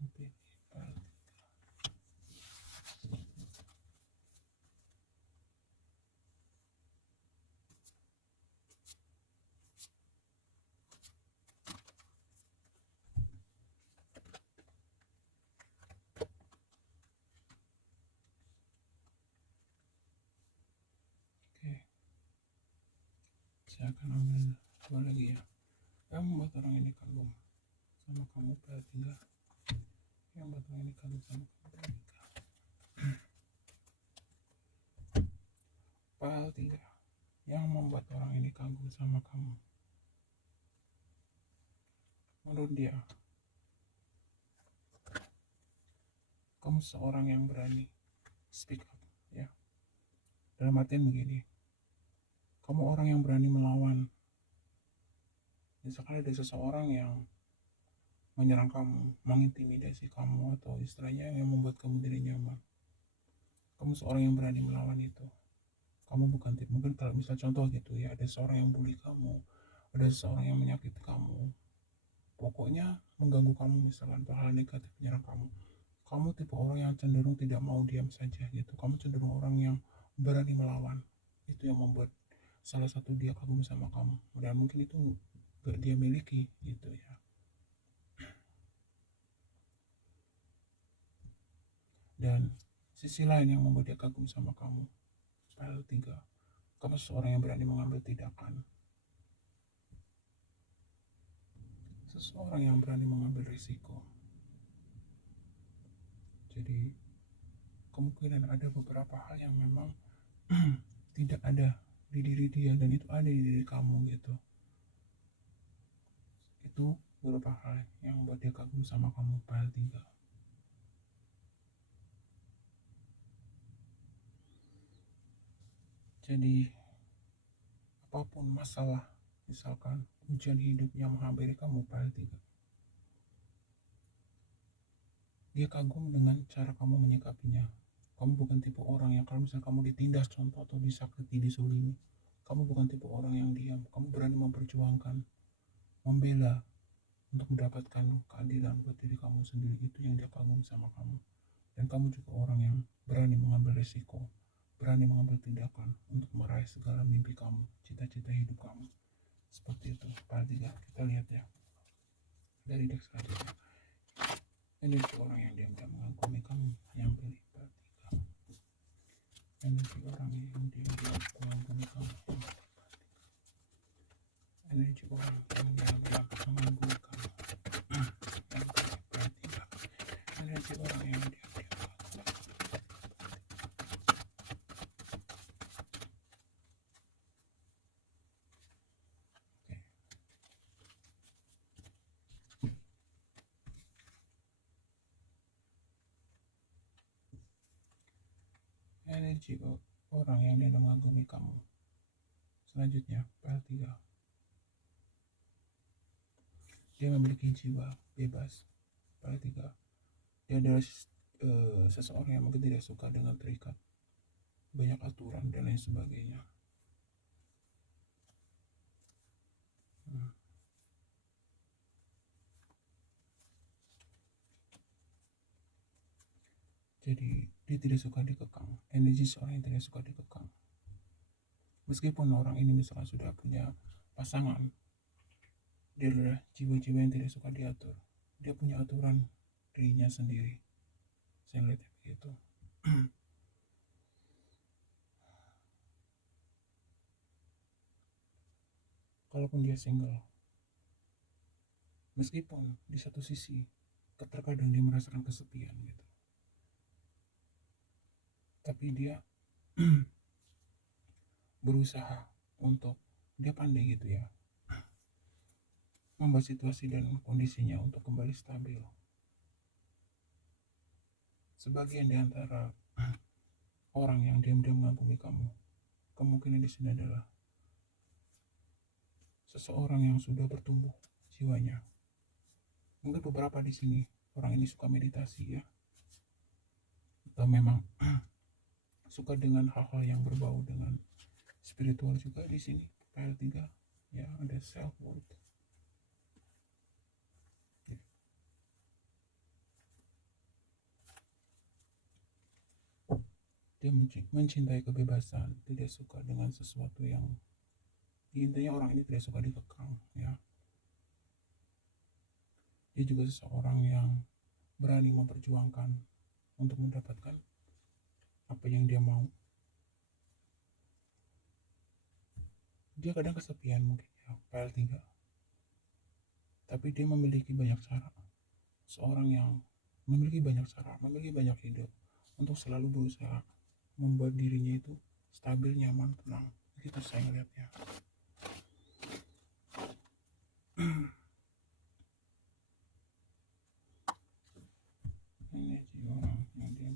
saya akan ambil dua lagi ya. Yang membuat orang ini kagum sama kamu PL 3. Yang membuat orang ini kagum sama kamu PL 3. PL 3. Yang membuat orang ini kagum sama kamu. Menurut dia, kamu seorang yang berani speak up ya. Dalam artian begini, kamu orang yang berani melawan. Misalkan ada seseorang yang menyerang kamu, mengintimidasi kamu, atau istilahnya yang membuat kamu tidak nyaman. Kamu seorang yang berani melawan itu. Kamu bukan tipe, mungkin kalau misal contoh gitu ya, ada seorang yang bully kamu, ada seseorang yang menyakiti kamu, pokoknya mengganggu kamu, misalkan hal negatif menyerang kamu. Kamu tipe orang yang cenderung tidak mau diam saja gitu. Kamu cenderung orang yang berani melawan. Itu yang membuat salah satu dia kagum sama kamu. Dan mungkin itu gak dia miliki gitu ya. Dan sisi lain yang membuat dia kagum sama kamu, PL 3, kamu seorang yang berani mengambil tindakan. Seseorang yang berani mengambil risiko. Jadi kemungkinan ada beberapa hal yang memang tidak ada di diri dia dan itu ada di diri kamu gitu. Itu beberapa hal yang membuat dia kagum sama kamu PL 3. Jadi apapun masalah, misalkan ujian hidup yang menghampiri kamu PL 3, dia kagum dengan cara kamu menyikapinya. Kamu bukan tipe orang yang kalau misalnya kamu ditindas contoh atau disakiti, disolimi, kamu bukan tipe orang yang diam. Kamu berani memperjuangkan, membela untuk mendapatkan keadilan buat diri kamu sendiri. Itu yang dia kagum sama kamu. Dan kamu juga orang yang berani mengambil risiko, berani mengambil tindakan untuk meraih segala mimpi kamu, cita-cita hidup kamu. Seperti itu PL 3. Kita lihat ya dari deck selanjutnya. Energi orang yang diam-diam mengagumi kamu yang pilih PL 3. Energi orang yang diam-diam mengagumi kamu. Energi orang yang diam-diam mengagumi kamu yang pilih PL 3. Energi orang yang diam-diam. Energi orang yang tidak mengagumi kamu. Selanjutnya PL 3. Dia memiliki jiwa bebas. PL 3. Dia adalah seseorang yang mungkin tidak suka dengan terikat, banyak aturan dan lain sebagainya. Jadi dia tidak suka dikekang. Energi seorang yang tidak suka dikekang. Meskipun orang ini misalnya sudah punya pasangan, dia adalah jiwa-jiwa yang tidak suka diatur. Dia punya aturan dirinya sendiri. Saya lihat begitu. Kalaupun dia single, meskipun di satu sisi terkadang dia merasakan kesepian gitu, tapi dia berusaha untuk, dia pandai gitu ya, membuat situasi dan kondisinya untuk kembali stabil. Sebagian di antara orang yang diam-diam mengagumi kamu, kemungkinan di sini adalah seseorang yang sudah bertumbuh jiwanya. Mungkin beberapa di sini orang ini suka meditasi ya, atau memang suka dengan hal-hal yang berbau dengan spiritual juga di sini. PL 3 ya, ada self worth. Dia mencintai kebebasan, tidak suka dengan sesuatu yang, intinya orang ini tidak suka dikekang ya. Dia juga seseorang yang berani memperjuangkan untuk mendapatkan apa yang dia mau. Dia kadang kesepian mungkin ya, PL3, tapi dia memiliki banyak cara. Seorang yang memiliki banyak cara, memiliki banyak ide untuk selalu berusaha membuat dirinya itu stabil, nyaman, tenang. Itu saya ngeliatnya. Energi orang yang diam.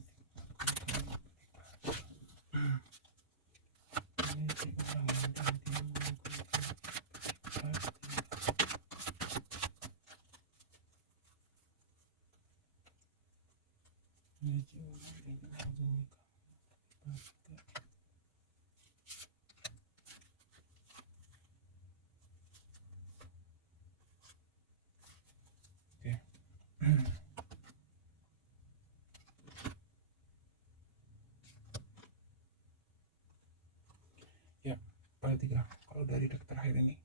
Energi orang yang diam. Energi orang yang diam. Oke. Ya, PL3. Kalau dari deck terakhir ini,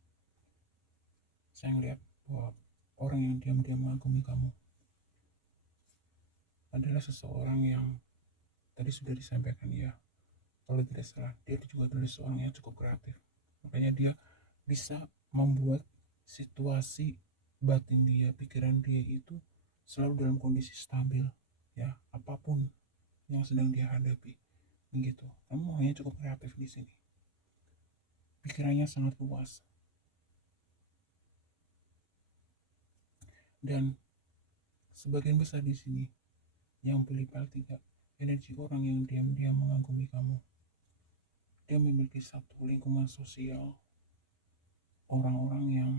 saya ngeliat bahwa orang yang diam-diam mengagumi kamu adalah seseorang yang tadi sudah disampaikan ya, kalau tidak salah dia juga adalah seorang yang cukup kreatif, makanya dia bisa membuat situasi batin dia, pikiran dia itu selalu dalam kondisi stabil ya, apapun yang sedang dia hadapi begitu. Kamu hanya cukup kreatif di sini, pikirannya sangat luas, dan sebagian besar di sini yang pilih PL3 energi orang yang diam-diam mengagumi kamu. Dia memiliki satu lingkungan sosial, orang-orang yang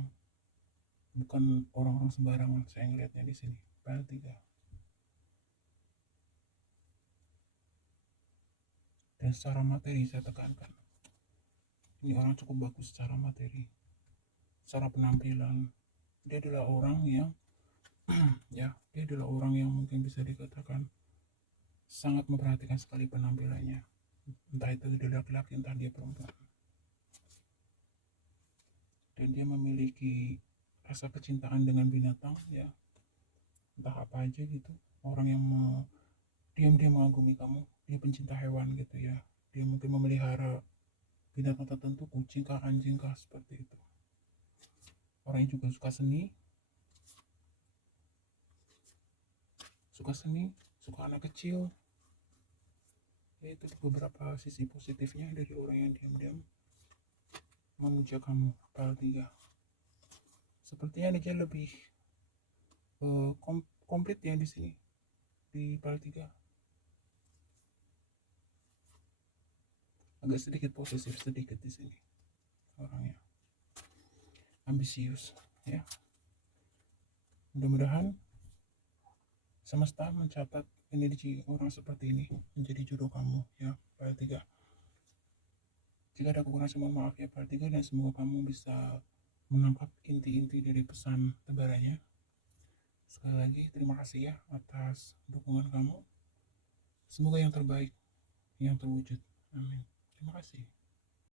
bukan orang-orang sembarangan. Saya ngelihatnya di sini PL3. Dan secara materi saya tekankan, ini orang cukup bagus secara materi, secara penampilan. Dia adalah orang yang ya, dia adalah orang yang mungkin bisa dikatakan sangat memperhatikan sekali penampilannya. Entah itu dia laki-laki, entah dia perempuan. Dan dia memiliki rasa kecintaan dengan binatang ya, entah apa aja gitu. Orang yang diam-diam mengagumi kamu, dia pencinta hewan gitu ya, dia mungkin memelihara binatang tertentu, kucing kah, anjing kah, seperti itu. Orangnya juga suka seni, suka anak kecil. Ya, itu beberapa sisi positifnya dari orang yang diam-diam memuja kamu, PL3. Sepertinya dia lebih komplit ya di sini, di PL3. Agak sedikit posesif sedikit di sini orangnya, ambisius ya. Mudah-mudahan semesta mencatat energi orang seperti ini menjadi jodoh kamu ya, PL3. Jika ada kekurangan, mohon maaf ya PL3, dan semoga kamu bisa menangkap inti-inti dari pesan tebarannya. Sekali lagi terima kasih ya atas dukungan kamu. Semoga yang terbaik yang terwujud. Amin. Terima kasih.